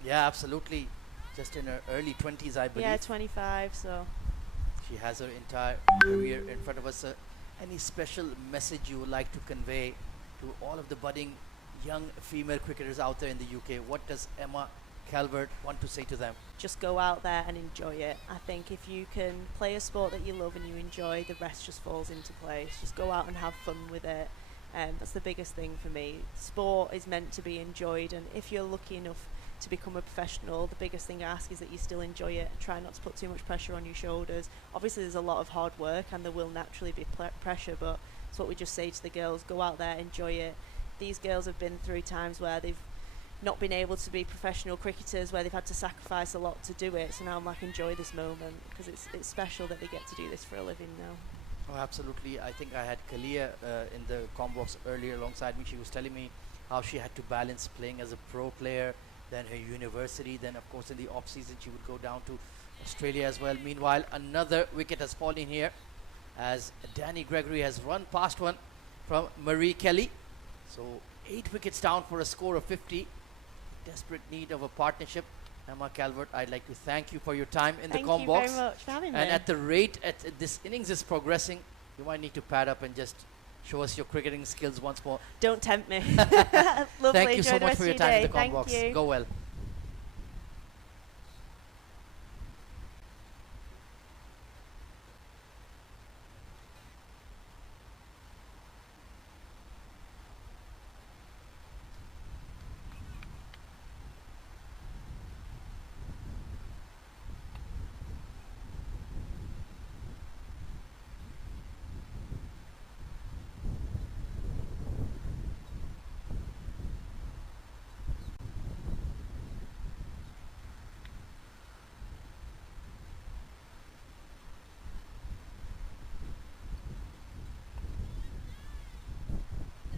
Yeah, absolutely. Just in her early 20s, I believe. Yeah, 25, so She has her entire career in front of us. Any special message you would like to convey to all of the budding young female cricketers out there in the UK? What does Emma Calvert want to say to them? just go out there and enjoy it. I think if you can play a sport that you love and you enjoy, the rest just falls into place. Just go out and have fun with it. That's the biggest thing for me. Sport is meant to be enjoyed, and if you're lucky enough to become a professional, the biggest thing I ask is that you still enjoy it. Try not to put too much pressure on your shoulders. Obviously there's a lot of hard work and there will naturally be pressure, but it's what we just say to the girls: go out there, enjoy it. these girls have been through times where they've not been able to be professional cricketers, where they've had to sacrifice a lot to do it. So now I'm like, enjoy this moment, because it's special that they get to do this for a living now. Oh, absolutely. I think I had Kalia in the comm box earlier alongside me. She was telling me how she had to balance playing as a pro player, then her university, then of course in the off season she would go down to Australia as well. Meanwhile, another wicket has fallen here as Danny Gregory has run past one from Marie Kelly. So 8 wickets down for a score of 50. Desperate need of a partnership. Emma Calvert, I'd like to thank you for your time in the comm box. Thank you very much for having me. And at the rate this innings is progressing, you might need to pad up and just show us your cricketing skills once more. Don't tempt me. Lovely. Thank you so much for your time in the comm box. You. Go well.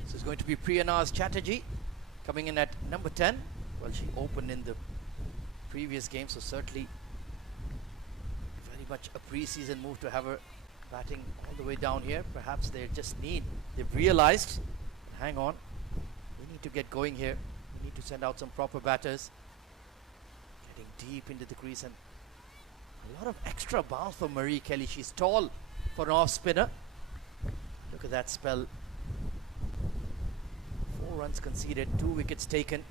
This is going to be Priyanaz Chatterjee coming in at number 10. Well, she opened in the previous game, so certainly very much a pre-season move to have her batting all the way down here. Perhaps they've realized, hang on, we need to get going here. We need to send out some proper batters. Getting deep into the crease and a lot of extra bounce for Marie Kelly. She's tall for an off spinner. Look at that spell. 4 runs conceded, 2 wickets taken.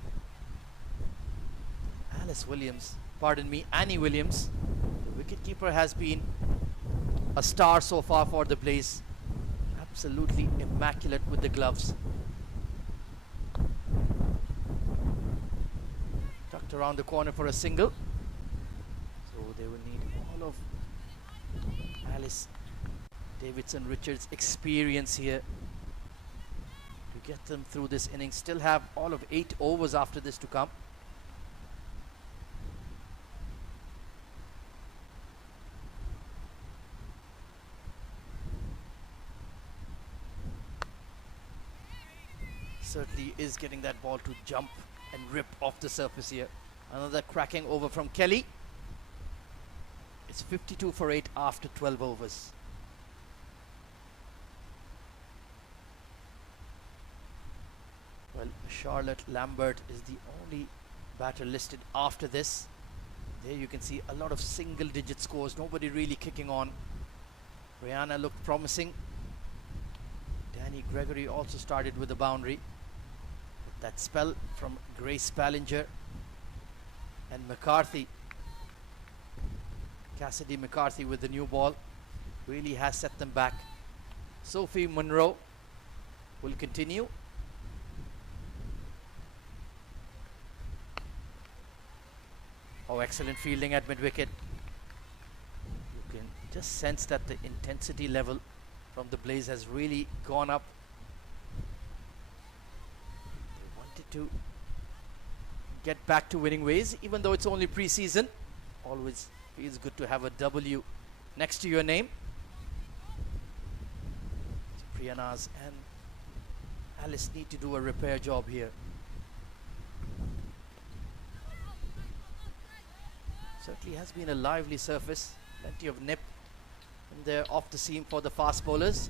Annie Williams, the wicketkeeper, has been a star so far for the Blaze. Absolutely immaculate with the gloves. Tucked around the corner for a single. So they will need all of Alice Davidson Richards' experience here to get them through this innings. Still have all of 8 overs after this to come. Certainly is getting that ball to jump and rip off the surface here. Another cracking over from Kelly. It's 52 for 8 after 12 overs. Well, Charlotte Lambert is the only batter listed after this. There you can see a lot of single digit scores, nobody really kicking on. Brianna looked promising. Danny Gregory also started with a boundary. But that spell from Grace Ballinger and McCarthy, Cassidy McCarthy with the new ball, really has set them back. Sophie Monroe will continue. Oh, excellent fielding at mid-wicket. You can just sense that the intensity level from the Blaze has really gone up. They wanted to get back to winning ways, even though it's only pre-season. Always feels good to have a W next to your name. So Priyanaz and Alice need to do a repair job here. Certainly has been a lively surface, plenty of nip in there off the seam for the fast bowlers.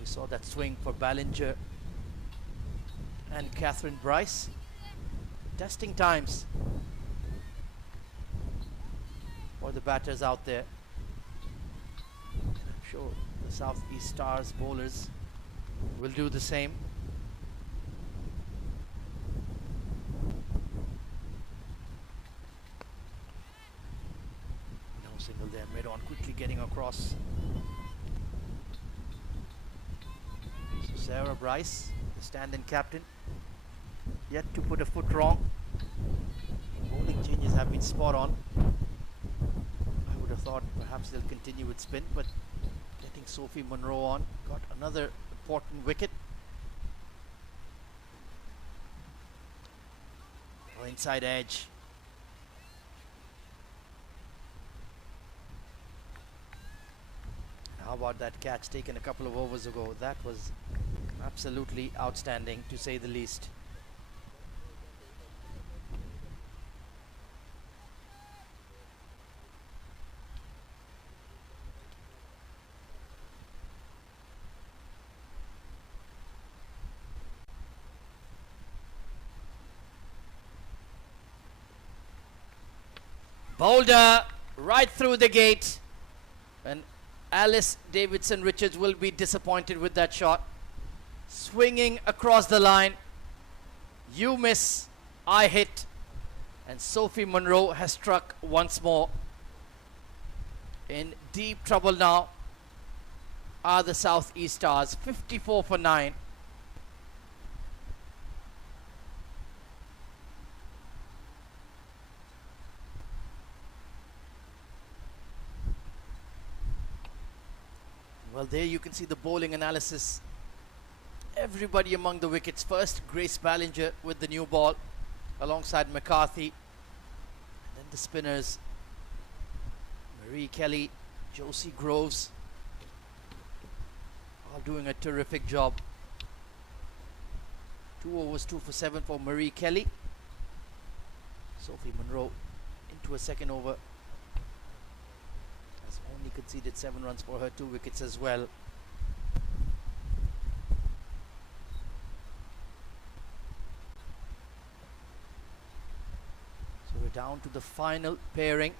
We saw that swing for Ballinger and Catherine Bryce. Testing times for the batters out there. I'm sure the Southeast Stars bowlers will do the same. Single there, mid-on, quickly getting across. So Sarah Bryce, the stand-in captain, yet to put a foot wrong. Bowling changes have been spot on. I would have thought perhaps they'll continue with spin, but getting Sophie Monroe on, got another important wicket. inside edge. How about that catch taken a couple of overs ago? That was absolutely outstanding, to say the least. Boulder right through the gate, and Alice Davidson Richards will be disappointed with that shot. Swinging across the line. You miss, I hit, and Sophie Monroe has struck once more. In deep trouble now are the South East Stars. 54 for 9. Well, there you can see the bowling analysis. Everybody among the wickets. First, Grace Ballinger with the new ball alongside McCarthy. And then the spinners, Marie Kelly, Josie Groves, all doing a terrific job. 2 overs, 2 for 7 for Marie Kelly. Sophie Monroe into a second over. Has only conceded 7 runs for her 2 wickets as well. So we're down to the final pairing.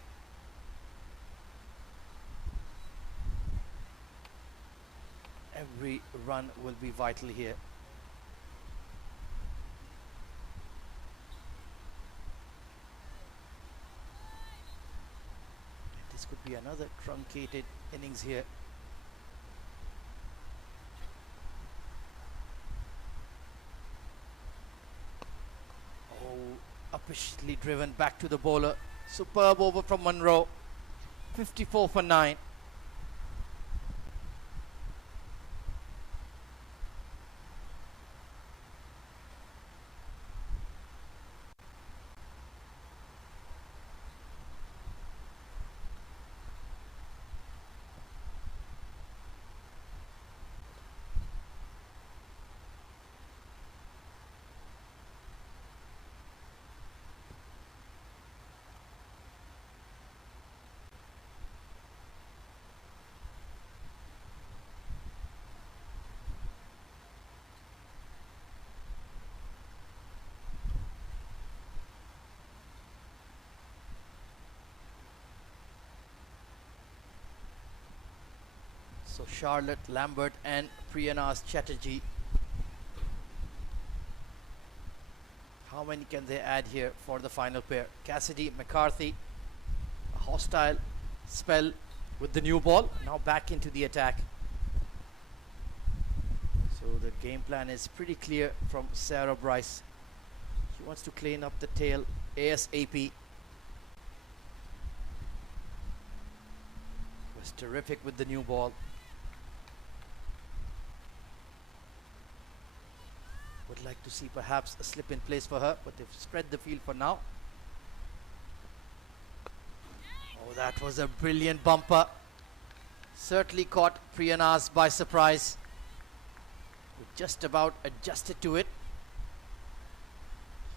Every run will be vital here. This could be another truncated innings here. Oh, uppishly driven back to the bowler. Superb over from Monroe. 54 for 9. So Charlotte Lambert and Priyanas Chatterjee. How many can they add here for the final pair? Cassidy, McCarthy. A hostile spell with the new ball. Now back into the attack. So the game plan is pretty clear from Sarah Bryce. She wants to clean up the tail ASAP. Was terrific with the new ball. Would like to see perhaps a slip in place for her, but they've spread the field for now. Oh, that was a brilliant bumper. Certainly caught Priyanas by surprise. He just about adjusted to it.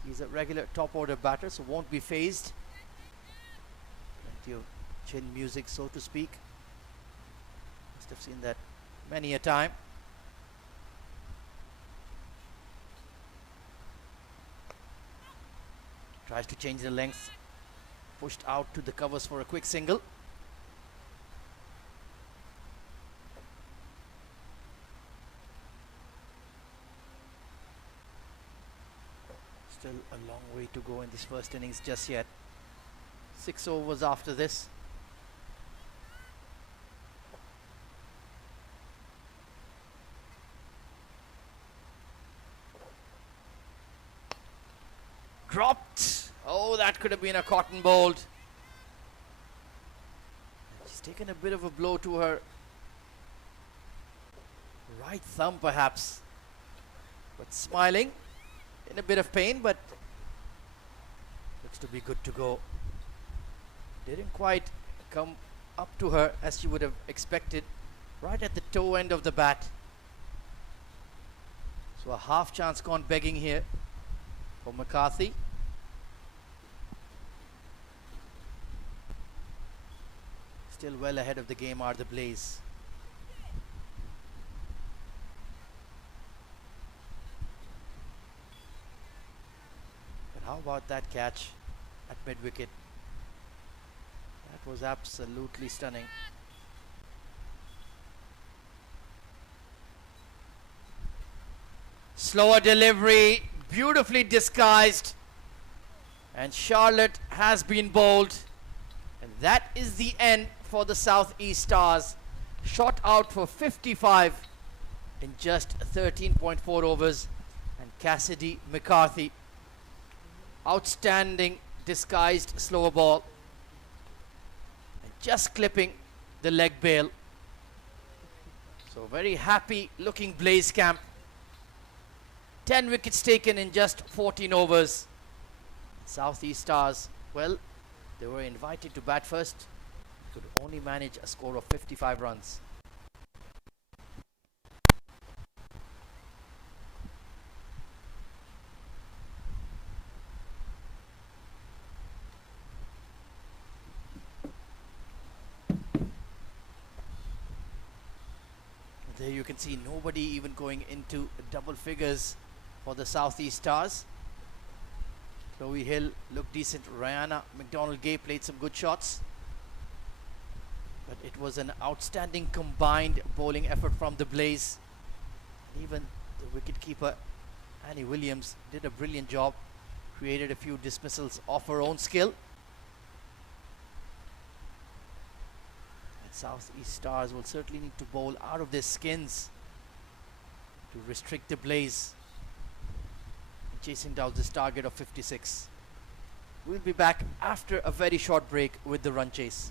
He's a regular top order batter, so won't be phased. Plenty of chin music, so to speak. Must have seen that many a time. Tries to change the length. Pushed out to the covers for a quick single. Still a long way to go in this first innings just yet. 6 overs after this. Dropped. Oh, that could have been a cotton bowled. She's taken a bit of a blow to her right thumb perhaps. But smiling in a bit of pain, but Looks to be good to go. Didn't quite come up to her as she would have expected. Right at the toe end of the bat. So a half chance gone begging here for McCarthy. Still well ahead of the game are the Blaze. But how about that catch at mid-wicket? That was absolutely stunning. Slower delivery, beautifully disguised. And Charlotte has been bowled. And that is the end for the South East Stars. Shot out for 55 in just 13.4 overs. And Cassidy McCarthy, outstanding disguised slower ball. And just clipping the leg bail. So very happy looking Blaze camp. 10 wickets taken in just 14 overs. South East Stars, well, they were invited to bat first. Could only manage a score of 55 runs. There you can see nobody even going into double figures for the South East Stars. Chloe Hill looked decent. Rihanna McDonald-Gay played some good shots. But it was an outstanding combined bowling effort from the Blaze. And even the wicketkeeper Annie Williams did a brilliant job. Created a few dismissals of her own skill. And South East Stars will certainly need to bowl out of their skins to restrict the Blaze, chasing down this target of 56. We'll be back after a very short break with the run chase.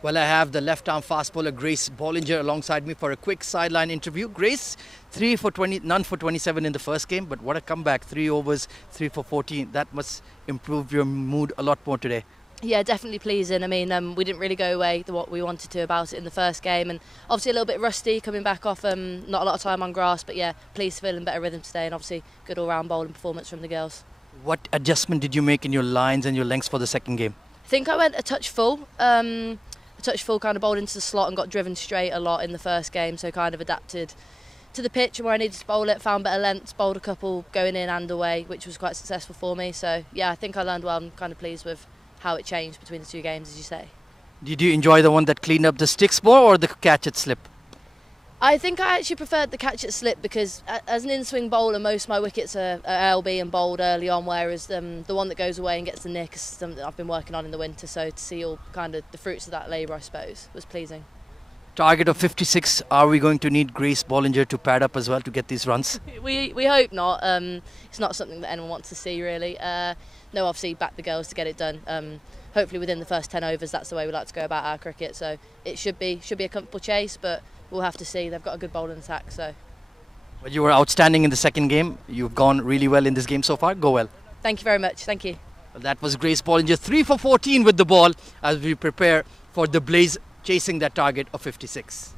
Well, I have the left-arm fast bowler Grace Ballinger alongside me for a quick sideline interview. Grace, 3 for 20, none for 27 in the first game, but what a comeback. 3 overs, 3 for 14. That must improve your mood a lot more today. Yeah, definitely pleasing. I mean, we didn't really go away what we wanted to about it in the first game, and obviously a little bit rusty coming back off not a lot of time on grass, but yeah, pleased to feel in better rhythm today, and obviously good all-round bowling performance from the girls. What adjustment did you make in your lines and your lengths for the second game? I think I went a touch full. Kind of bowled into the slot and got driven straight a lot in the first game, so kind of adapted to the pitch and where I needed to bowl it, found better lengths, bowled a couple going in and away, which was quite successful for me. So yeah, I think I learned well. I'm kind of pleased with how it changed between the two games, as you say. Did you enjoy the one that cleaned up the sticks more or the catch at slip? I think I actually preferred the catch at slip because as an in-swing bowler, most of my wickets are LB and bowled early on, whereas the one that goes away and gets the nick is something that I've been working on in the winter. So to see all kind of the fruits of that labour, I suppose, was pleasing. Target of 56. Are we going to need Grace Ballinger to pad up as well to get these runs? We hope not. It's not something that anyone wants to see, really. No, obviously back the girls to get it done. Hopefully within the first 10 overs, that's the way we like to go about our cricket. So it should be a comfortable chase, but we'll have to see. They've got a good bowling attack. So. Well, you were outstanding in the second game. You've gone really well in this game so far. Go well. Thank you very much. Thank you. Well, that was Grace Ballinger, 3 for 14 with the ball as we prepare for the Blaze chasing that target of 56.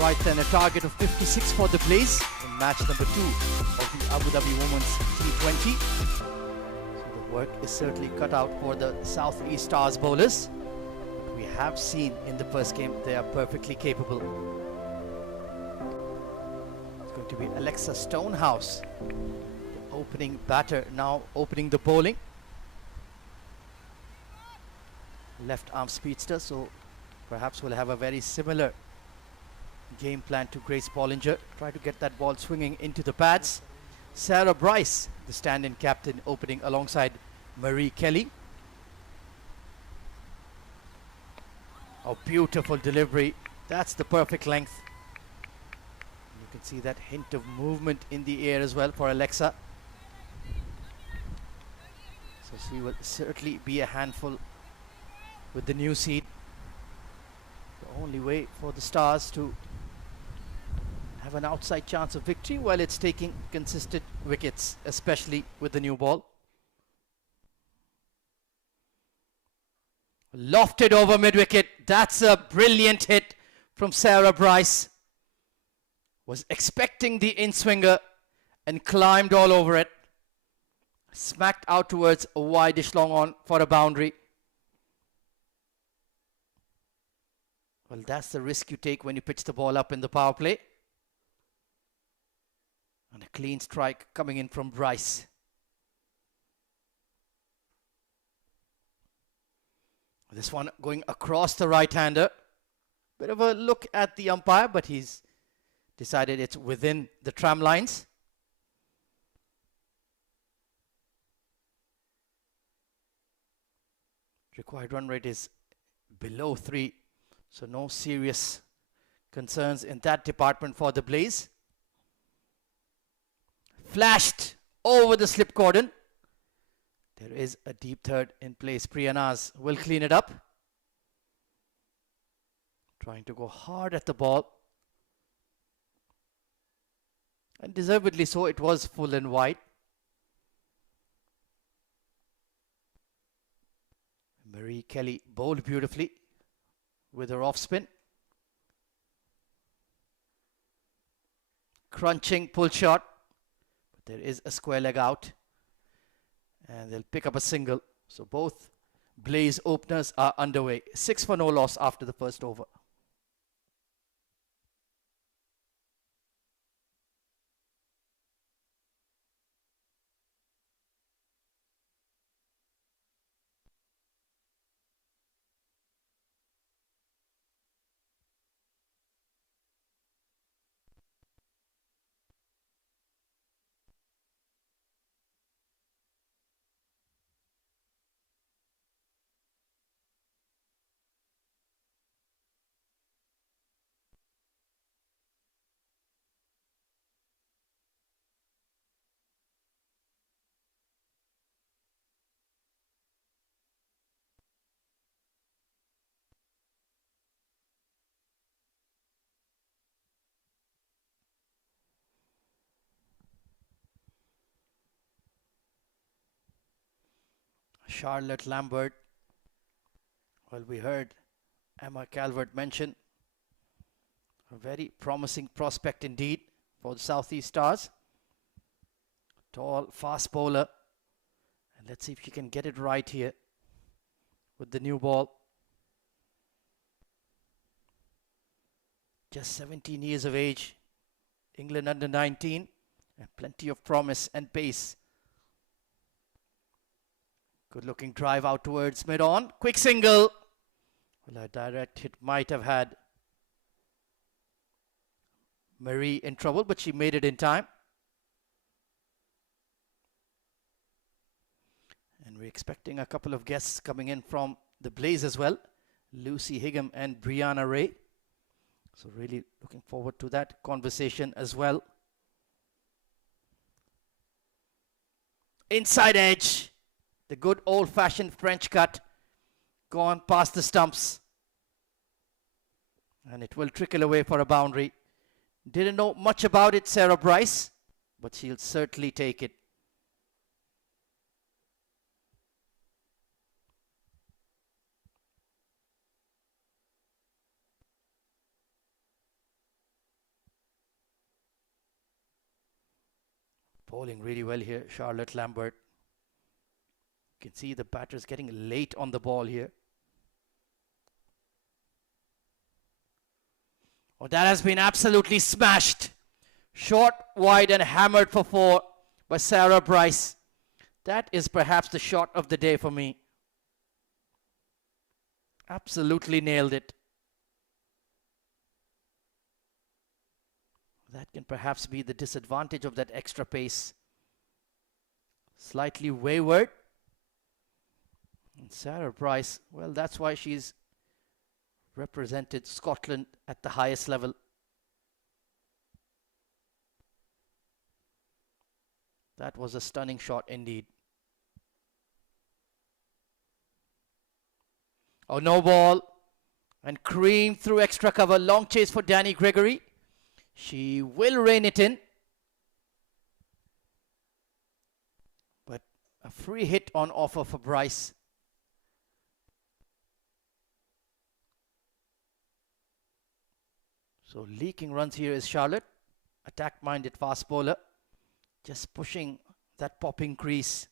Right then, a target of 56 for the Blaze in match number 2 of the Abu Dhabi Women's T20. So the work is certainly cut out for the Southeast Stars bowlers. But we have seen in the first game they are perfectly capable. It's going to be Alexa Stonehouse, the opening batter, now opening the bowling. Left arm speedster, so perhaps we'll have a very similar game plan to Grace Ballinger. Try to get that ball swinging into the pads. Sarah Bryce, the stand-in captain, opening alongside Marie Kelly. Oh, beautiful delivery. That's the perfect length. You can see that hint of movement in the air as well for Alexa. So she will certainly be a handful with the new seed. The only way for the Stars to have an outside chance of victory while it's taking consistent wickets, especially with the new ball. Lofted over mid-wicket. That's a brilliant hit from Sarah Bryce. Was expecting the in-swinger and climbed all over it. Smacked out towards a wide-ish long on for a boundary. Well, that's the risk you take when you pitch the ball up in the power play. And a clean strike coming in from Bryce. This one going across the right-hander. Bit of a look at the umpire, but he's decided it's within the tram lines. Required run rate is below 3, so no serious concerns in that department for the Blaze. Flashed over the slip cordon. There is a deep third in place. Priyanaz will clean it up. Trying to go hard at the ball. And deservedly so, it was full and wide. Marie Kelly bowled beautifully with her off spin. Crunching pull shot. There is a square leg out and they'll pick up a single. So both Blaze openers are underway. 6 for no loss after the first over. Charlotte Lambert. Well, we heard Emma Calvert mention a very promising prospect indeed for the Southeast Stars. Tall, fast bowler. And let's see if she can get it right here with the new ball. Just 17 years of age. England under 19. And plenty of promise and pace. Good looking drive out towards mid-on. Quick single. Well, a direct hit might have had Marie in trouble, but she made it in time. And we're expecting a couple of guests coming in from the Blaze as well. Lucy Higham and Brianna Ray. So really looking forward to that conversation as well. Inside edge. The good old-fashioned French cut. Gone past the stumps. And it will trickle away for a boundary. Didn't know much about it, Sarah Bryce, but she'll certainly take it. Bowling really well here, Charlotte Lambert. You can see the batter's getting late on the ball here. Oh, that has been absolutely smashed. Short, wide and hammered for 4 by Sarah Bryce. That is perhaps the shot of the day for me. Absolutely nailed it. That can perhaps be the disadvantage of that extra pace. Slightly wayward. And Sarah Bryce, well, that's why she's represented Scotland at the highest level. That was a stunning shot indeed. Oh, no ball. And cream through extra cover. Long chase for Danny Gregory. She will rein it in. But a free hit on offer for Bryce. So leaking runs here is Charlotte. Attack-minded fast bowler. Just pushing that popping crease.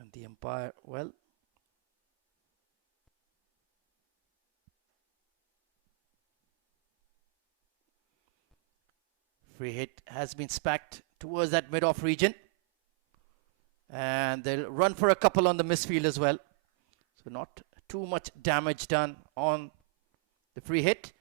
And the umpire, well, free hit has been spacked towards that mid-off region. And they'll run for a couple on the misfield as well. So not too much damage done on the free hit.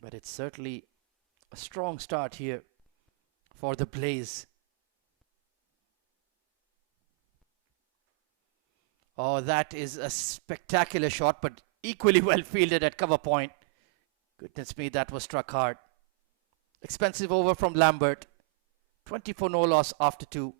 But it's certainly a strong start here for the Blaze. Oh, that is a spectacular shot, but equally well fielded at cover point. Goodness me, that was struck hard. Expensive over from Lambert. 24 no loss after 2.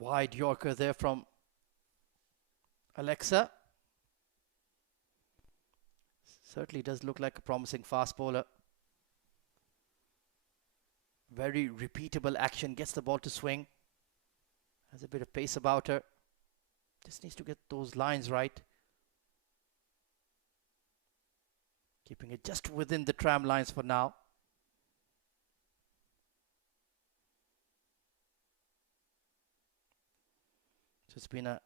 Wide Yorker there from Alexa. Certainly does look like a promising fast bowler. Very repeatable action. Gets the ball to swing. Has a bit of pace about her. Just needs to get those lines right. Keeping it just within the tram lines for now. So it's been a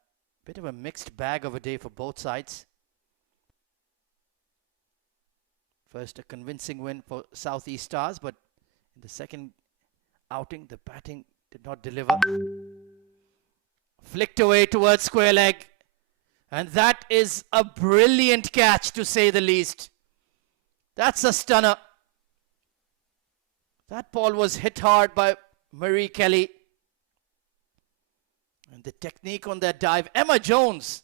bit of a mixed bag of a day for both sides. First, a convincing win for Southeast Stars, but in the second outing, the batting did not deliver. Flicked away towards square leg. And that is a brilliant catch, to say the least. That's a stunner. That ball was hit hard by Marie Kelly. And the technique on that dive. Emma Jones,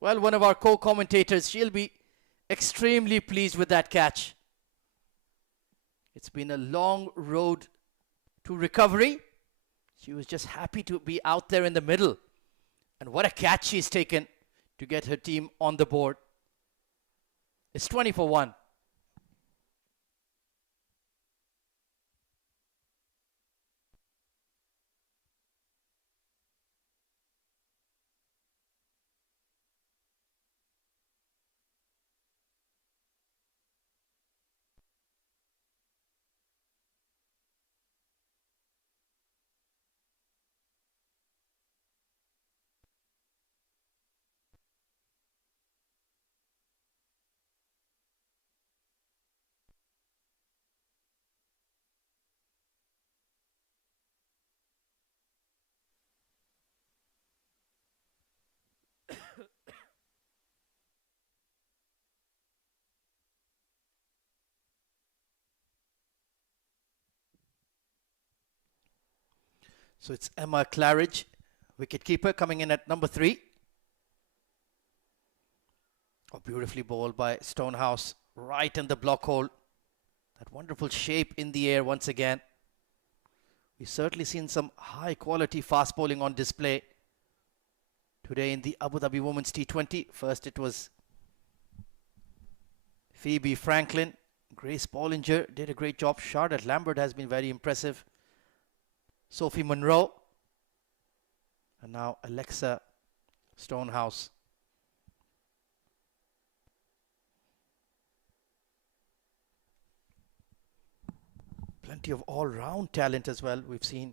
well, one of our co-commentators, she'll be extremely pleased with that catch. It's been a long road to recovery. She was just happy to be out there in the middle. And what a catch she's taken to get her team on the board. It's 20 for 1. So it's Emma Claridge, wicket-keeper, coming in at number 3. Oh, beautifully bowled by Stonehouse, right in the block hole. That wonderful shape in the air once again. We've certainly seen some high-quality fast bowling on display today in the Abu Dhabi Women's T20. First it was Phoebe Franklin. Grace Ballinger did a great job. Charlotte Lambert has been very impressive. Sophie Monroe. And now Alexa Stonehouse. Plenty of all-round talent as well. We've seen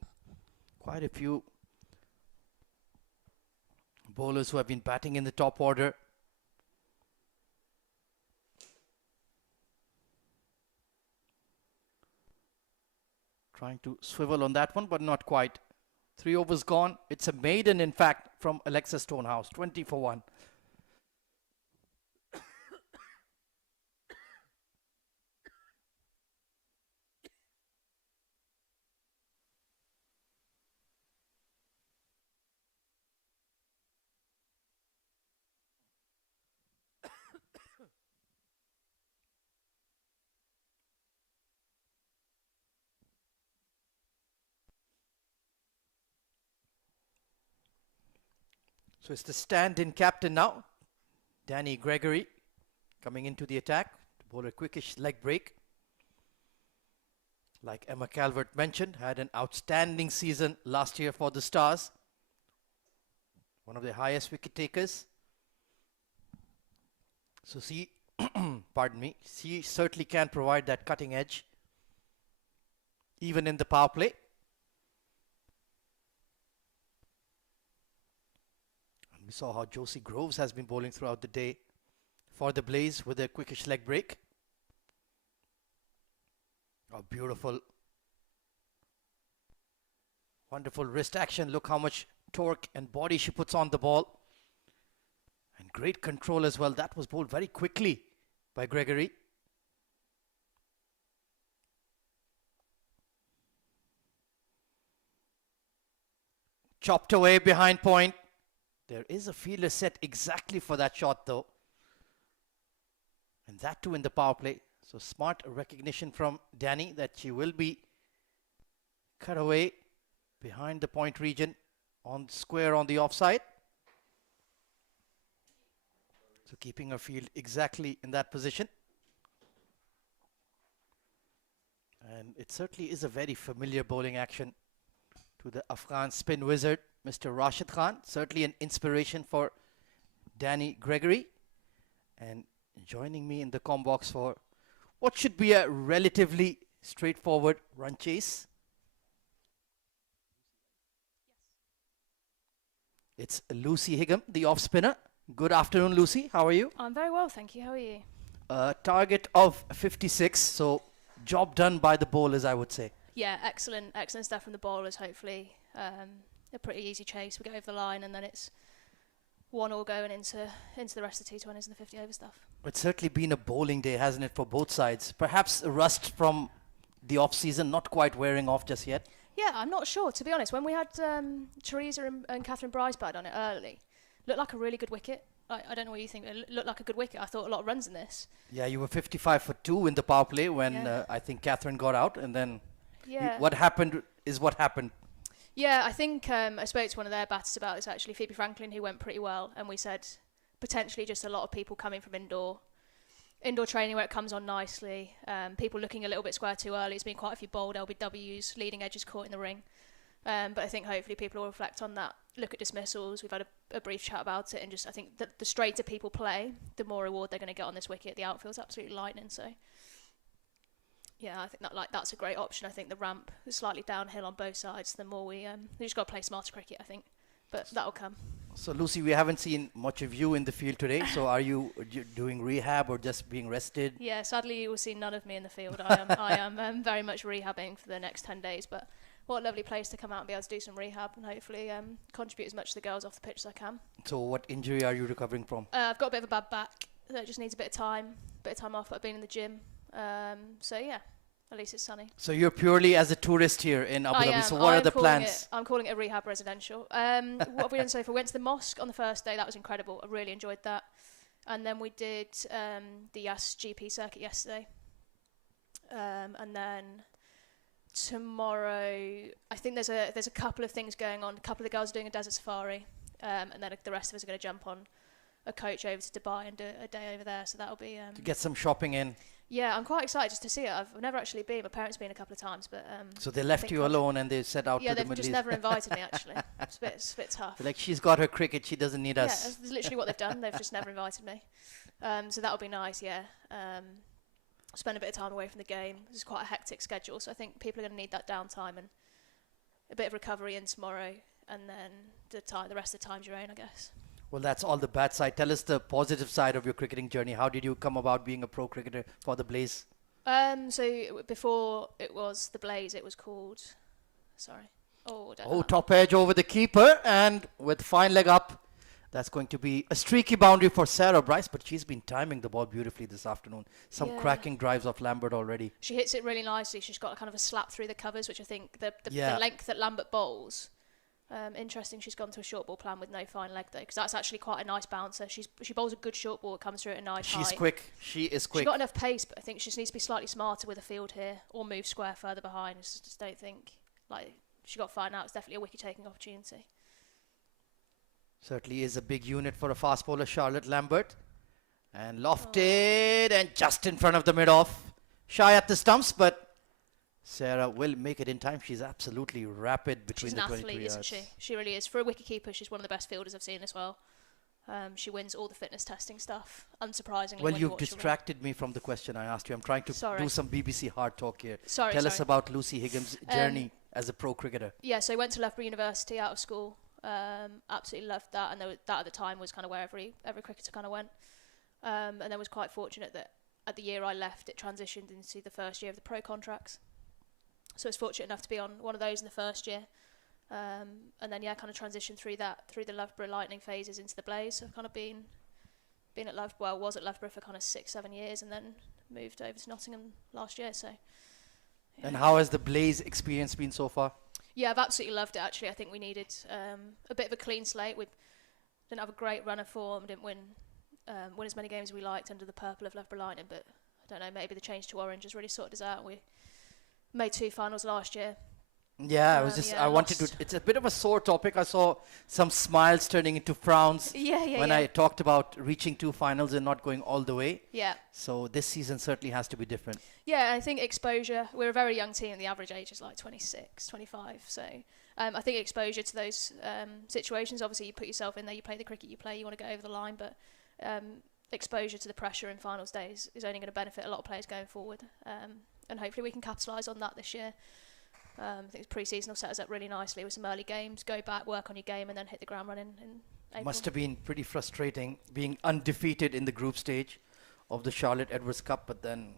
quite a few bowlers who have been batting in the top order. Trying to swivel on that one, but not quite. 3 overs gone. It's a maiden, in fact, from Alexa Stonehouse. 20 for 1. So it's the stand-in captain now, Danny Gregory, coming into the attack to bowl a quickish leg break. Like Emma Calvert mentioned, had an outstanding season last year for the Stars. One of the highest wicket takers. So pardon me, she certainly can provide that cutting edge, even in the power play. We saw how Josie Groves has been bowling throughout the day for the Blaze with a quickish leg break. Oh, beautiful. Wonderful wrist action. Look how much torque and body she puts on the ball. And great control as well. That was bowled very quickly by Gregory. Chopped away behind point. There is a fielder set exactly for that shot though. And that too in the power play. So smart recognition from Danny that she will be cut away behind the point region on square on the offside. So keeping her field exactly in that position. And it certainly is a very familiar bowling action to the Afghan spin wizard, Mr. Rashid Khan. Certainly an inspiration for Danny Gregory. And joining me in the comm box for what should be a relatively straightforward run chase. It's Lucy Higham, the off spinner. Good afternoon, Lucy. How are you? I'm very well, thank you. How are you? Target of 56, so job done by the bowlers, I would say. Yeah, excellent stuff from the bowlers, hopefully. A pretty easy chase. We get over the line and then it's 1-1 going into the rest of the T20s and the 50 over stuff. It's certainly been a bowling day, hasn't it, for both sides? Perhaps rust from the off-season not quite wearing off just yet? Yeah, I'm not sure, to be honest. When we had Teresa and Catherine Bryce bat on it early, looked like a really good wicket. I don't know what you think. It looked like a good wicket. I thought a lot of runs in this. Yeah, you were 55 for 2 in the power play when I think Catherine got out, and then what happened is what happened. Yeah, I think I spoke to one of their batters about this actually, Phoebe Franklin, who went pretty well, and we said potentially just a lot of people coming from indoor training where it comes on nicely, people looking a little bit square too early. There's been quite a few bold LBWs, leading edges caught in the ring, but I think hopefully people will reflect on that, look at dismissals. We've had a brief chat about it, and just I think that the straighter people play, the more reward they're going to get on this wicket. The outfield's absolutely lightning, so yeah, I think that's a great option. I think the ramp is slightly downhill on both sides. The more we just got to play smarter cricket, I think, but that'll come. So Lucy, we haven't seen much of you in the field today. So are you doing rehab or just being rested? Yeah, sadly you will see none of me in the field. I am very much rehabbing for the next 10 days. But what a lovely place to come out and be able to do some rehab and hopefully contribute as much to the girls off the pitch as I can. So what injury are you recovering from? I've got a bit of a bad back. So it just needs a bit of time off. I've been in the gym. So yeah, At least it's sunny. So you're purely as a tourist here in Abu Dhabi. So what are the plans? I'm calling it a rehab residential. What have we done so far? We went to the mosque on the first day. That was incredible. I really enjoyed that. And then we did the Yas GP circuit yesterday. And then tomorrow, I think there's a couple of things going on. A couple of the girls are doing a desert safari. And then the rest of us are going to jump on a coach over to Dubai and do a day over there. So that'll be... to get some shopping in. Yeah, I'm quite excited just to see it. I've never actually been. My parents have been a couple of times, but... so they left you alone and they set out to the Middle East? Yeah, they've just never invited me, actually. It's a bit tough. Like, she's got her cricket, she doesn't need us. Yeah, that's literally what they've done. They've just never invited me. So that'll be nice, yeah. Spend a bit of time away from the game. It's quite a hectic schedule, so I think people are going to need that downtime and a bit of recovery in tomorrow, and then the rest of the time's your own, I guess. Well, that's all the bad side. Tell us the positive side of your cricketing journey. How did you come about being a pro cricketer for the Blaze? So before it was the Blaze, it was called... Sorry. Top edge over the keeper, and with fine leg up, that's going to be a streaky boundary for Sarah Bryce, but she's been timing the ball beautifully this afternoon. Some cracking drives off Lambert already. She hits it really nicely. She's got kind of a slap through the covers, which I think the length that Lambert bowls... interesting, she's gone to a short ball plan with no fine leg though, because that's actually quite a nice bouncer. She bowls a good short ball, it comes through at a nice height. She's quick. She is quick. She's got enough pace, but I think she just needs to be slightly smarter with a field here, or move square further behind. I just don't think, she got fine out. It's definitely a wicket taking opportunity. Certainly is a big unit for a fast bowler, Charlotte Lambert. And lofted and just in front of the mid-off. Shy at the stumps, but Sarah will make it in time. She's absolutely rapid between the 23 yards. She's an athlete, isn't she? She really is. For a wicketkeeper, she's one of the best fielders I've seen as well. She wins all the fitness testing stuff, unsurprisingly. Well, you've distracted me from the question I asked you. I'm trying to do some BBC hard talk here. Tell us about Lucy Higgins' journey as a pro cricketer. Yeah, so I went to Loughborough University out of school. Absolutely loved that, and that at the time was kind of where every cricketer kind of went. And then was quite fortunate that at the year I left, it transitioned into the first year of the pro contracts. So I was fortunate enough to be on one of those in the first year. And then, kind of transitioned through the Loughborough Lightning phases into the Blaze. So I've kind of been at was at Loughborough for kind of 6-7 years, and then moved over to Nottingham last year. So. Yeah. And how has the Blaze experience been so far? Yeah, I've absolutely loved it, actually. I think we needed a bit of a clean slate. We didn't have a great run of form, didn't win as many games as we liked under the purple of Loughborough Lightning, but I don't know, maybe the change to orange has really sorted us out. We made 2 finals last year. Yeah, I wanted to. It's a bit of a sore topic. I saw some smiles turning into frowns when I talked about reaching 2 finals and not going all the way. Yeah. So this season certainly has to be different. Yeah, I think exposure. We're a very young team. The average age is like 26, 25. So I think exposure to those situations. Obviously, you put yourself in there. You play the cricket you play. You want to go over the line, but exposure to the pressure in finals days is only going to benefit a lot of players going forward. And hopefully we can capitalise on that this year. I think pre-season will set us up really nicely with some early games. Go back, work on your game, and then hit the ground running in April. Must have been pretty frustrating being undefeated in the group stage of the Charlotte Edwards Cup, but then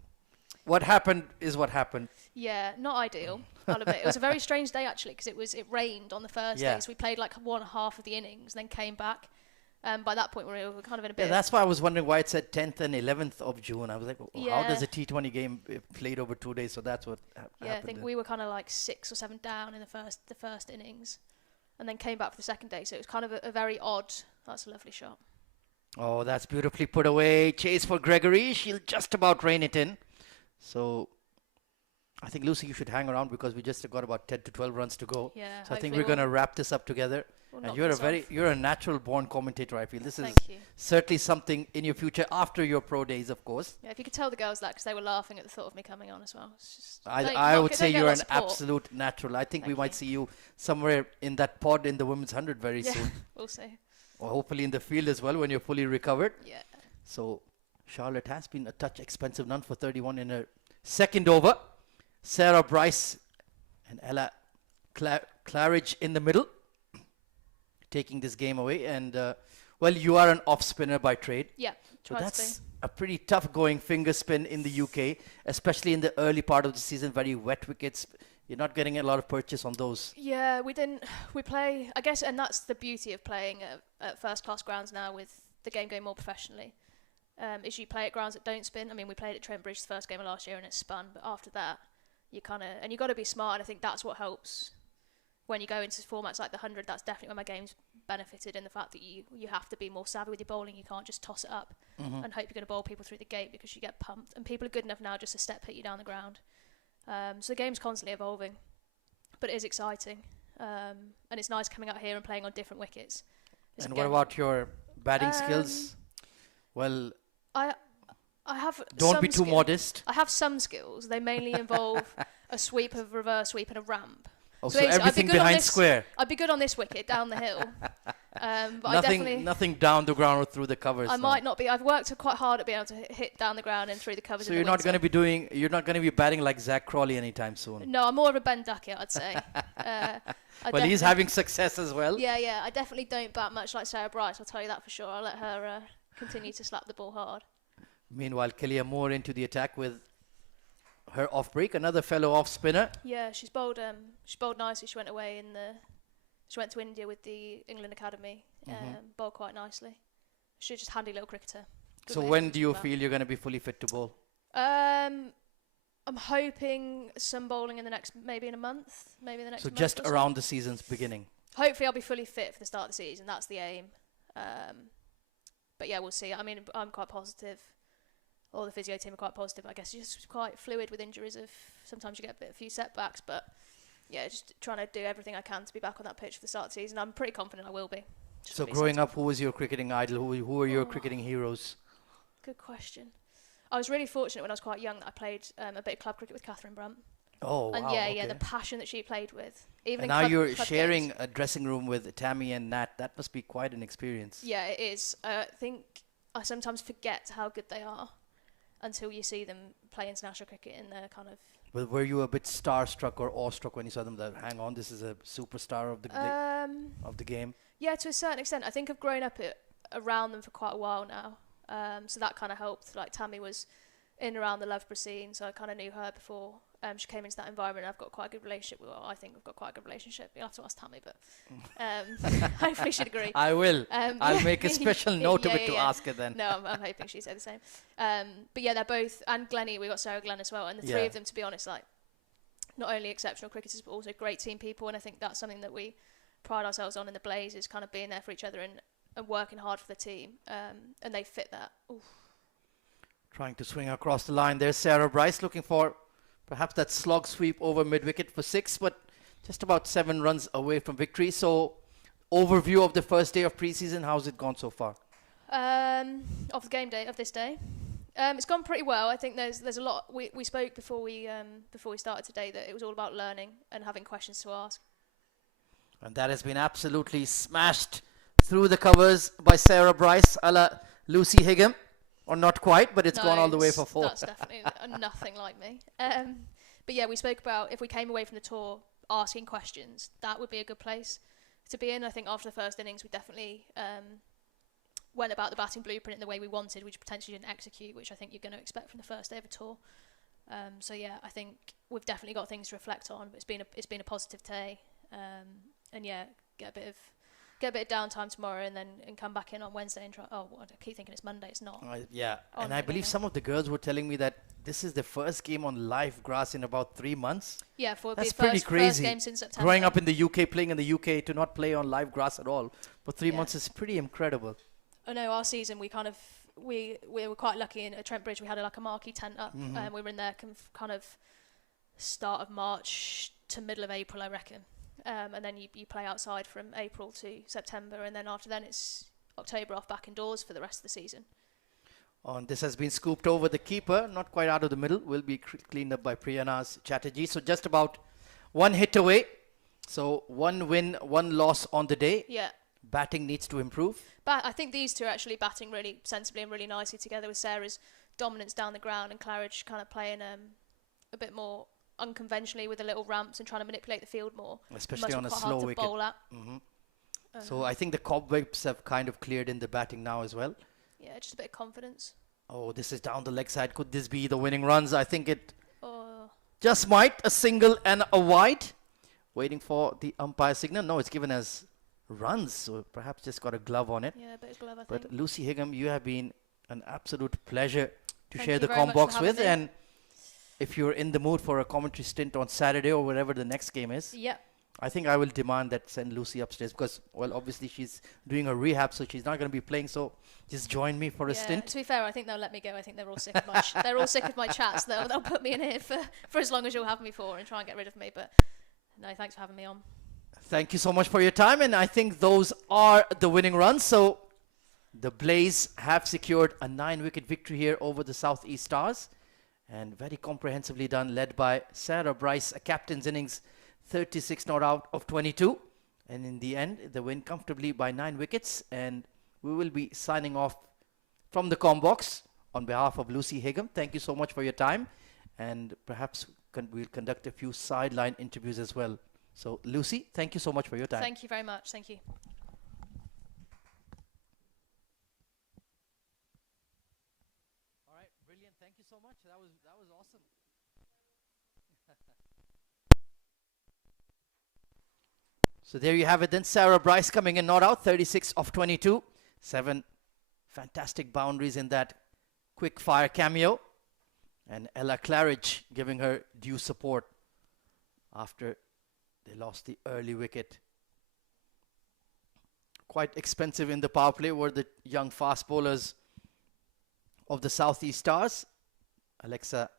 what happened is what happened. Yeah, not ideal. I'll admit. It was a very strange day actually, because it rained on the first day, so we played like one half of the innings, then came back. By that point, we were kind of in a bit. Yeah, that's why I was wondering why it said 10th and 11th of June. I was like, how does a T20 game played over 2 days? So that's what happened. Yeah, I think we were kind of like 6 or 7 down in the first innings, and then came back for the second day. So it was kind of a very odd. That's a lovely shot. Oh, that's beautifully put away. Chase for Gregory. She'll just about rein it in. So I think, Lucy, you should hang around because we just got about 10 to 12 runs to go. Yeah, so I think we're going to wrap this up together. And you're a natural born commentator, I feel. This is certainly something in your future after your pro days, of course. Yeah, if you could tell the girls that, because they were laughing at the thought of me coming on as well. It's just I would say you're an absolute natural. I think we might see you somewhere in that pod in the Women's 100 very soon. We'll see. Or hopefully in the field as well when you're fully recovered. Yeah. So Charlotte has been a touch expensive, none for 31 in her second over. Sarah Bryce and Ella Claridge in the middle, taking this game away. And you are an off spinner by trade. Yeah, so that's a pretty tough going finger spin in the UK, especially in the early part of the season. Very wet wickets. You're not getting a lot of purchase on those. Yeah, we play, I guess, and that's the beauty of playing at first class grounds now, with the game going more professionally, is you play at grounds that don't spin. I mean, we played at Trent Bridge the first game of last year and it spun, but after that you got to be smart, and I think that's what helps when you go into formats like the 100. That's definitely where my game's benefited, in the fact that you have to be more savvy with your bowling. You can't just toss it up and hope you're going to bowl people through the gate, because you get pumped, and people are good enough now just to step hit you down the ground. So the game's constantly evolving, but it is exciting, and it's nice coming out here and playing on different wickets. And what about your batting skills? Well, I have don't be too modest. I have some skills. They mainly involve a sweep, a reverse sweep, and a ramp. Oh, so everything behind square. I'd be good on this wicket down the hill. But nothing down the ground or through the covers. I might not be. I've worked quite hard at being able to hit down the ground and through the covers. So you're not going to be batting like Zach Crawley anytime soon. No, I'm more of a Ben Duckett, I'd say. Well, he's having success as well. Yeah. I definitely don't bat much like Sarah Bryce, I'll tell you that for sure. I'll let her continue to slap the ball hard. Meanwhile, Killia Moore into the attack with her off break, another fellow off spinner. Yeah, she's bowled nicely. She went to India with the England Academy, bowled quite nicely. She's just a handy little cricketer. So when do you feel you're going to be fully fit to bowl? I'm hoping some bowling in maybe in a month, maybe the next month. So just around the season's beginning. Hopefully I'll be fully fit for the start of the season. That's the aim. But yeah, we'll see. I mean, I'm quite positive. All the physio team are quite positive. I guess it's just quite fluid with injuries. Sometimes you get a few setbacks, but yeah, just trying to do everything I can to be back on that pitch for the start of the season. I'm pretty confident I will be. So growing up, who was your cricketing idol? Who were your cricketing heroes? Good question. I was really fortunate when I was quite young that I played a bit of club cricket with Catherine Brunt. Oh, and wow. yeah, the passion that she played with. Even and now you're sharing a dressing room with Tammy and Nat. That must be quite an experience. Yeah, it is. I think I sometimes forget how good they are until you see them play international cricket in their kind of... Well, were you a bit starstruck or awestruck when you saw them that, hang on, this is a superstar of the game? Yeah, to a certain extent. I think I've grown up around them for quite a while now. So that kind of helped. Like Tammy was in and around the Loughborough scene, so I kind of knew her before she came into that environment. I've got quite a good relationship with her. I think we've got quite a good relationship. You'll have to ask Tammy, but hopefully she'd agree. I will. I'll make a special note of it to ask her then. No, I'm hoping she'd say the same. But yeah, they're both, and Glennie, we got Sarah Glenn as well, and the three of them, to be honest, like not only exceptional cricketers but also great team people, and I think that's something that we pride ourselves on in the Blaze, is kind of being there for each other and working hard for the team, and they fit that. Oof. Trying to swing across the line. There's Sarah Bryce looking for perhaps that slog sweep over mid-wicket for 6, but just about 7 runs away from victory. So, overview of the first day of pre-season, how's it gone so far? Of the game day, of this day? It's gone pretty well. I think there's a lot. We spoke before we started today that it was all about learning and having questions to ask. And that has been absolutely smashed through the covers by Sarah Bryce, a la Lucy Higham. Or not quite, but it's gone all the way for 4. That's definitely nothing like me. But yeah, we spoke about if we came away from the tour asking questions, that would be a good place to be in. I think after the first innings, we definitely went about the batting blueprint in the way we wanted, which potentially didn't execute, which I think you're going to expect from the first day of a tour. So yeah, I think we've definitely got things to reflect on. But it's been a positive day, and yeah, get a bit of downtime tomorrow and come back in on Wednesday and try. Oh, I keep thinking it's Monday. It's not. Yeah, and I believe some of the girls were telling me that this is the first game on live grass in about 3 months. Yeah, that's pretty crazy. First game since September. Growing up in the UK, playing in the UK, to not play on live grass at all for 3 months is pretty incredible. I know our season we were quite lucky at Trent Bridge. We had a marquee tent up, and we were in there kind of start of March to middle of April, I reckon. And then you play outside from April to September, and then after then it's October off back indoors for the rest of the season. And this has been scooped over the keeper, not quite out of the middle, will be cleaned up by Priyana's Chatterjee. So just about 1 hit away. So 1 win, 1 loss on the day. Yeah. Batting needs to improve. But I think these two are actually batting really sensibly and really nicely together, with Sarah's dominance down the ground and Claridge kind of playing a bit more unconventionally with the little ramps and trying to manipulate the field more. Especially on a slow wicket. So I think the cobwebs have kind of cleared in the batting now as well. Yeah, just a bit of confidence. Oh, this is down the leg side. Could this be the winning runs? I think it just might. A single and a wide. Waiting for the umpire signal. No, it's given as runs. So perhaps just got a glove on it. Yeah, a bit of glove, I think. But Lucy Higham, you have been an absolute pleasure to share the com box with. And if you're in the mood for a commentary stint on Saturday or wherever the next game is, Yep. I think I will demand that send Lucy upstairs because, well, obviously she's doing a rehab, so she's not going to be playing. So just join me for a stint. To be fair, I think they'll let me go. I think they're all sick of my they're all sick of my chats. They'll put me in here for as long as you'll have me for and try and get rid of me. But no, thanks for having me on. Thank you so much for your time, and I think those are the winning runs. So the Blaze have secured a 9-wicket victory here over the South East Stars, and very comprehensively done, led by Sarah Bryce, a captain's innings, 36 not out of 22, and in the end they win comfortably by 9 wickets. And we will be signing off from the comm box on behalf of Lucy Higham. Thank you so much for your time, and perhaps we'll conduct a few sideline interviews as well. So Lucy, thank you so much for your time. Thank you very much. Thank you. All right, brilliant. Thank you so much. That was awesome. So there you have it then. Sarah Bryce coming in not out, 36 of 22. 7 fantastic boundaries in that quick fire cameo. And Ella Claridge giving her due support after they lost the early wicket. Quite expensive in the power play were the young fast bowlers of the Southeast Stars, Alexa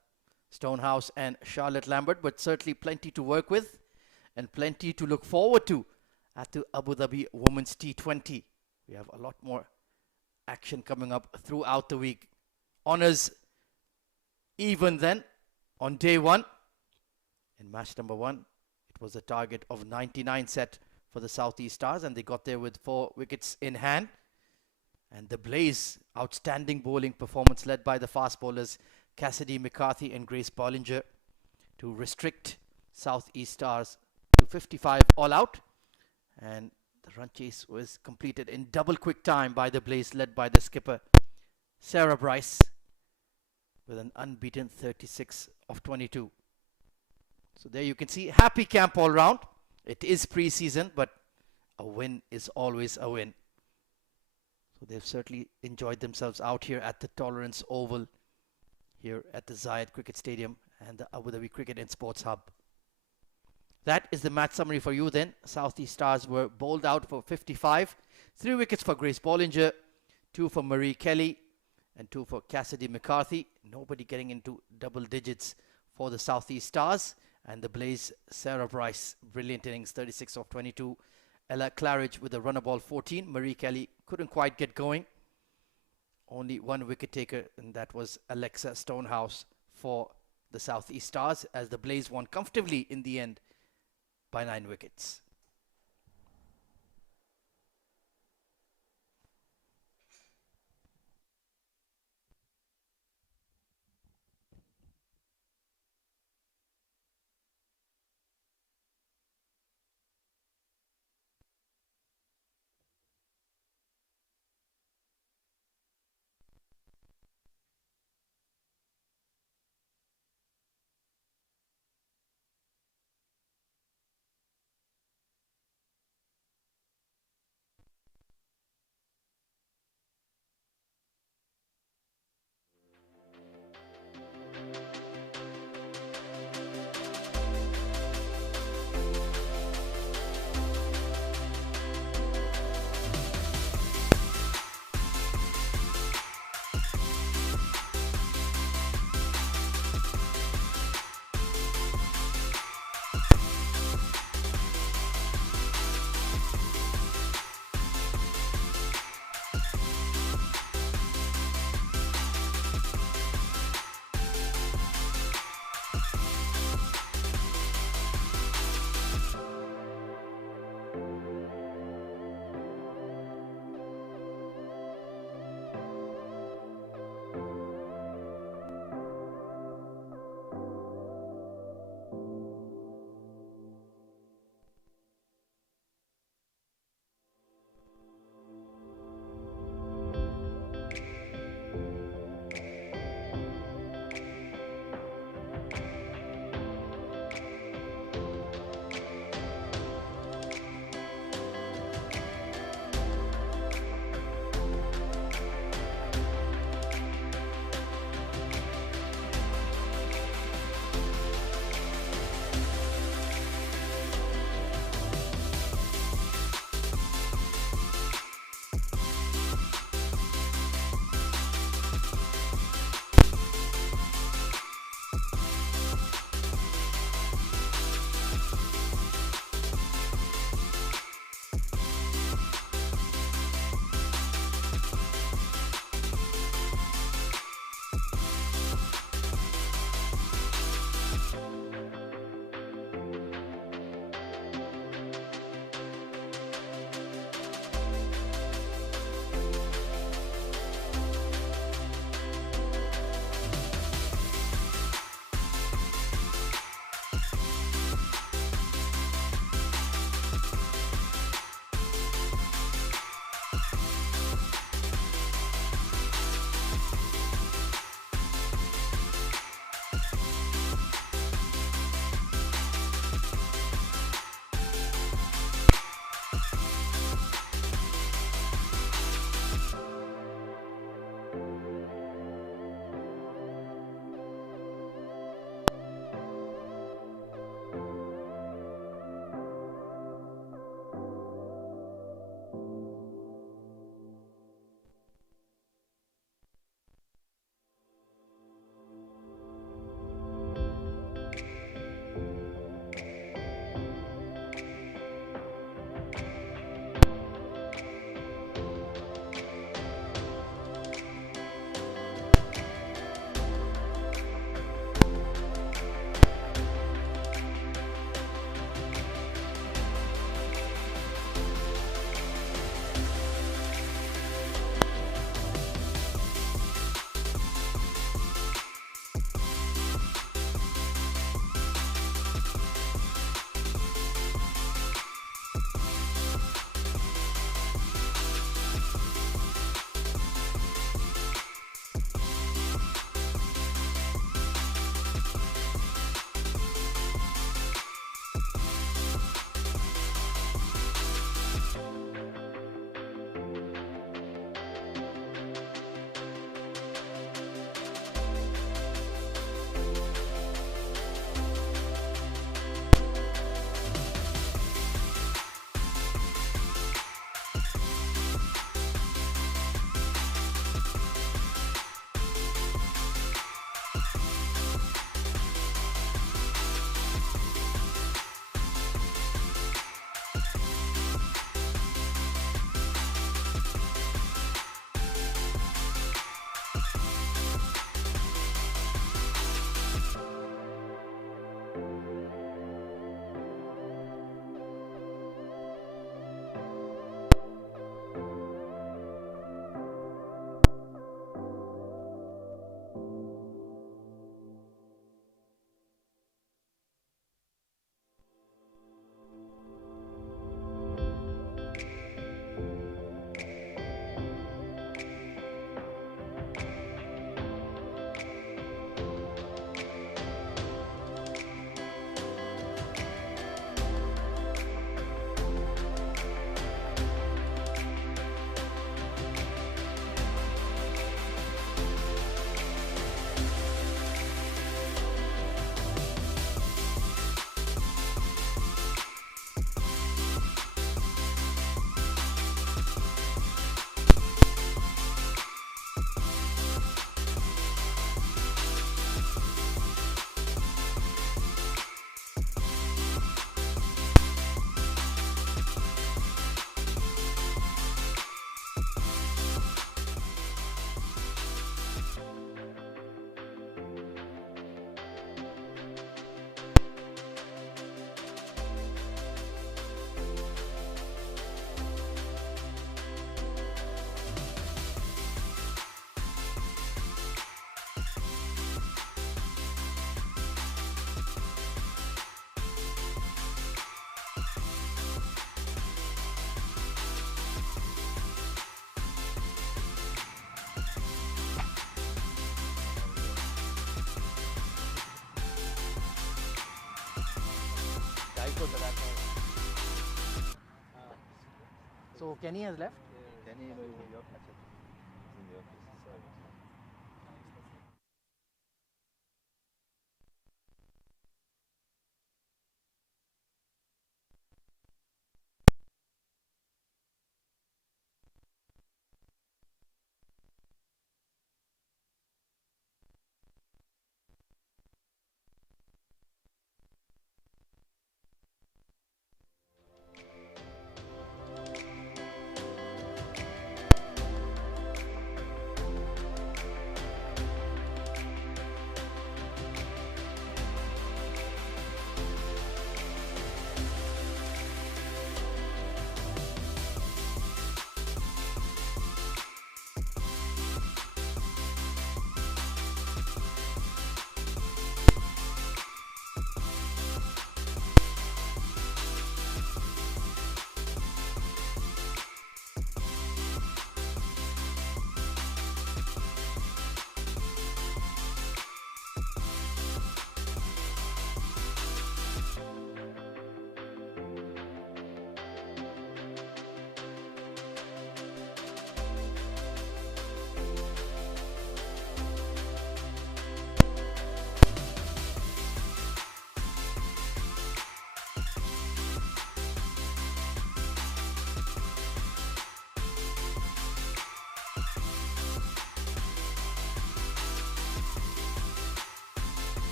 Stonehouse and Charlotte Lambert, but certainly plenty to work with and plenty to look forward to at the Abu Dhabi Women's T20. We have a lot more action coming up throughout the week. Honours even then on day 1 in match number 1. It was a target of 99 set for the Southeast Stars, and they got there with 4 wickets in hand. And the Blaze, outstanding bowling performance led by the fast bowlers Cassidy McCarthy and Grace Ballinger to restrict Southeast Stars to 55 all out. And the run chase was completed in double quick time by the Blaze, led by the skipper Sarah Bryce with an unbeaten 36 of 22. So there you can see, happy camp all round. It is pre-season, but a win is always a win. So they've certainly enjoyed themselves out here at the Tolerance Oval, here at the Zayed Cricket Stadium and the Abu Dhabi Cricket and Sports Hub. That is the match summary for you then. Southeast Stars were bowled out for 55. 3 wickets for Grace Ballinger, 2 for Marie Kelly, and 2 for Cassidy McCarthy. Nobody getting into double digits for the Southeast Stars. And the Blaze, Sarah Bryce, brilliant innings, 36 of 22. Ella Claridge with a runner ball 14. Marie Kelly couldn't quite get going. Only 1 wicket taker, and that was Alexa Stonehouse for the Southeast Stars, as the Blaze won comfortably in the end by 9 wickets. So Kenny has left.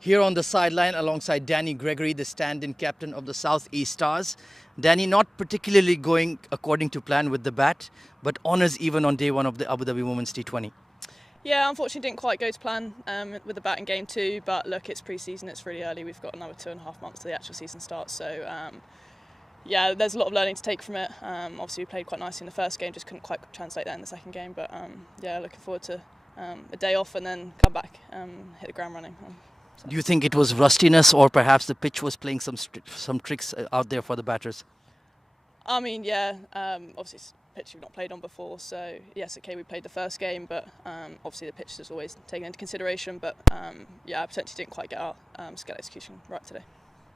Here on the sideline alongside Danny Gregory, the stand-in captain of the South East Stars. Danny not particularly going according to plan with the bat, but honours even on day one of the Abu Dhabi Women's T20. Yeah, unfortunately didn't quite go to plan with the bat in game 2, but look, it's pre-season, it's really early, we've got another 2.5 months to the actual season starts, so yeah, there's a lot of learning to take from it. Obviously we played quite nicely in the first game, just couldn't quite translate that in the second game, but yeah, looking forward to a day off and then come back, hit the ground running. Do you think it was rustiness, or perhaps the pitch was playing some tricks out there for the batters? I mean, yeah, obviously it's a pitch we've not played on before, so yes, okay, we played the first game, but obviously the pitch is always taken into consideration, but yeah, I potentially didn't quite get our skill execution right today.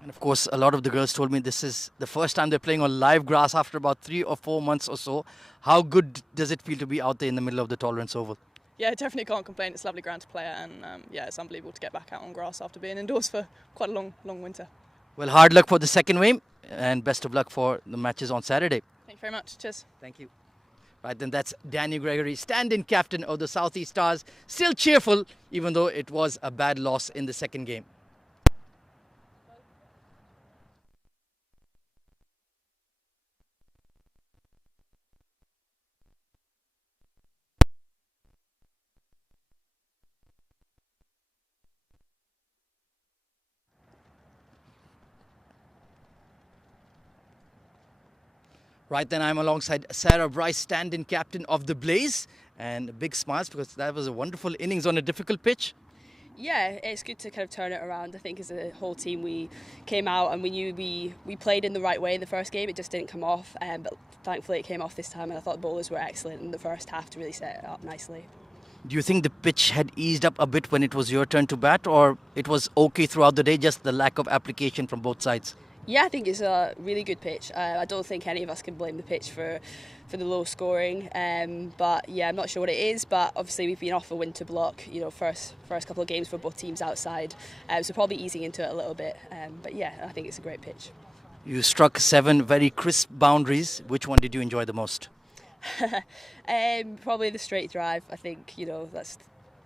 And of course, a lot of the girls told me this is the first time they're playing on live grass after about 3 or 4 months or so. How good does it feel to be out there in the middle of the Tolerance Oval? Yeah, definitely can't complain. It's a lovely ground to play at, and yeah, it's unbelievable to get back out on grass after being indoors for quite a long winter. Well, hard luck for the second game and best of luck for the matches on Saturday. Thank you very much. Cheers. Thank you. Right, then that's Danny Gregory, stand-in captain of the South East Stars. Still cheerful, even though it was a bad loss in the second game. Right then, I'm alongside Sarah Bryce, stand-in captain of the Blaze, and big smiles because that was a wonderful innings on a difficult pitch. Yeah, it's good to kind of turn it around. I think as a whole team we came out and we knew we played in the right way in the first game. It just didn't come off, but thankfully it came off this time, and I thought the bowlers were excellent in the first half to really set it up nicely. Do you think the pitch had eased up a bit when it was your turn to bat, or it was okay throughout the day, just the lack of application from both sides? Yeah, I think it's a really good pitch. I don't think any of us can blame the pitch for the low scoring. But yeah, I'm not sure what it is. But obviously we've been off a winter block. You know, first couple of games for both teams outside, so probably easing into it a little bit. But yeah, I think it's a great pitch. You struck 7 very crisp boundaries. Which one did you enjoy the most? Probably the straight drive. I think that's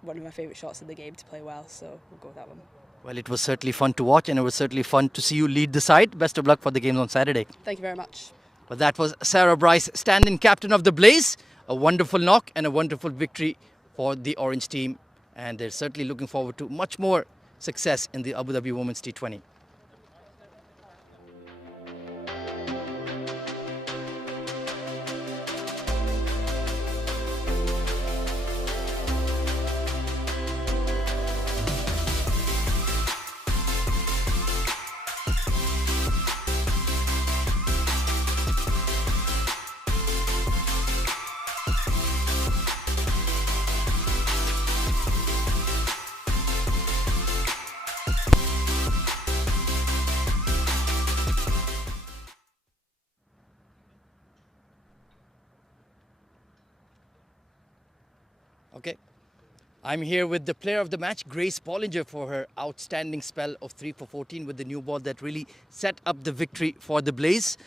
one of my favourite shots in the game to play well. So we'll go with that one. Well, it was certainly fun to watch, and it was certainly fun to see you lead the side. Best of luck for the games on Saturday. Thank you very much. Well, that was Sarah Bryce, stand-in captain of the Blaze. A wonderful knock and a wonderful victory for the Orange team. And they're certainly looking forward to much more success in the Abu Dhabi Women's T20. Okay, I'm here with the player of the match, Grace Ballinger, for her outstanding spell of 3 for 14 with the new ball that really set up the victory for the Blaze.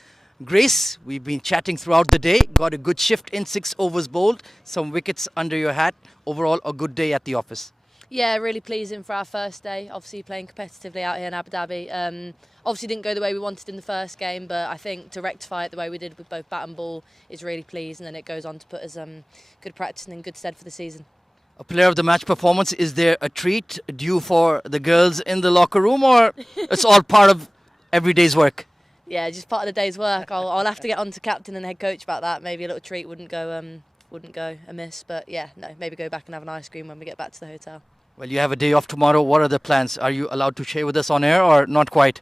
Grace, we've been chatting throughout the day, got a good shift in, 6 overs bowled, some wickets under your hat. Overall, a good day at the office. Yeah, really pleasing for our first day. Obviously playing competitively out here in Abu Dhabi. Obviously didn't go the way we wanted in the first game, but I think to rectify it the way we did with both bat and ball is really pleased, and then it goes on to put us good practice and in good stead for the season. A player of the match performance, is there a treat due for the girls in the locker room, or it's all part of every day's work? Yeah, just part of the day's work. I'll have to get on to captain and head coach about that. Maybe a little treat wouldn't go amiss, but yeah, no, maybe go back and have an ice cream when we get back to the hotel. Well, you have a day off tomorrow. What are the plans? Are you allowed to share with us on air or not quite?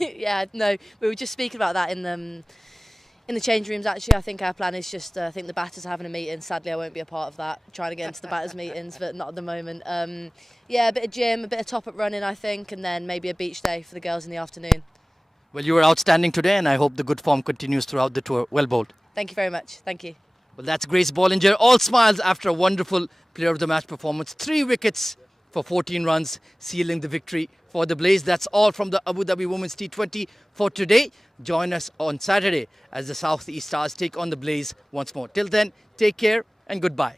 Yeah, no, we were just speaking about that in the change rooms. Actually, I think our plan is just, I think the batters are having a meeting. Sadly, I won't be a part of that, trying to get into the batters meetings, but not at the moment. Yeah, a bit of gym, a bit of top-up running, I think, and then maybe a beach day for the girls in the afternoon. Well, you were outstanding today, and I hope the good form continues throughout the tour. Well bowled. Thank you very much. Thank you. Well, that's Grace Ballinger. All smiles after a wonderful player of the match performance. 3 wickets for 14 runs, sealing the victory for the Blaze. That's all from the Abu Dhabi Women's T20 for today. Join us on Saturday as the South East Stars take on the Blaze once more. Till then, take care and goodbye.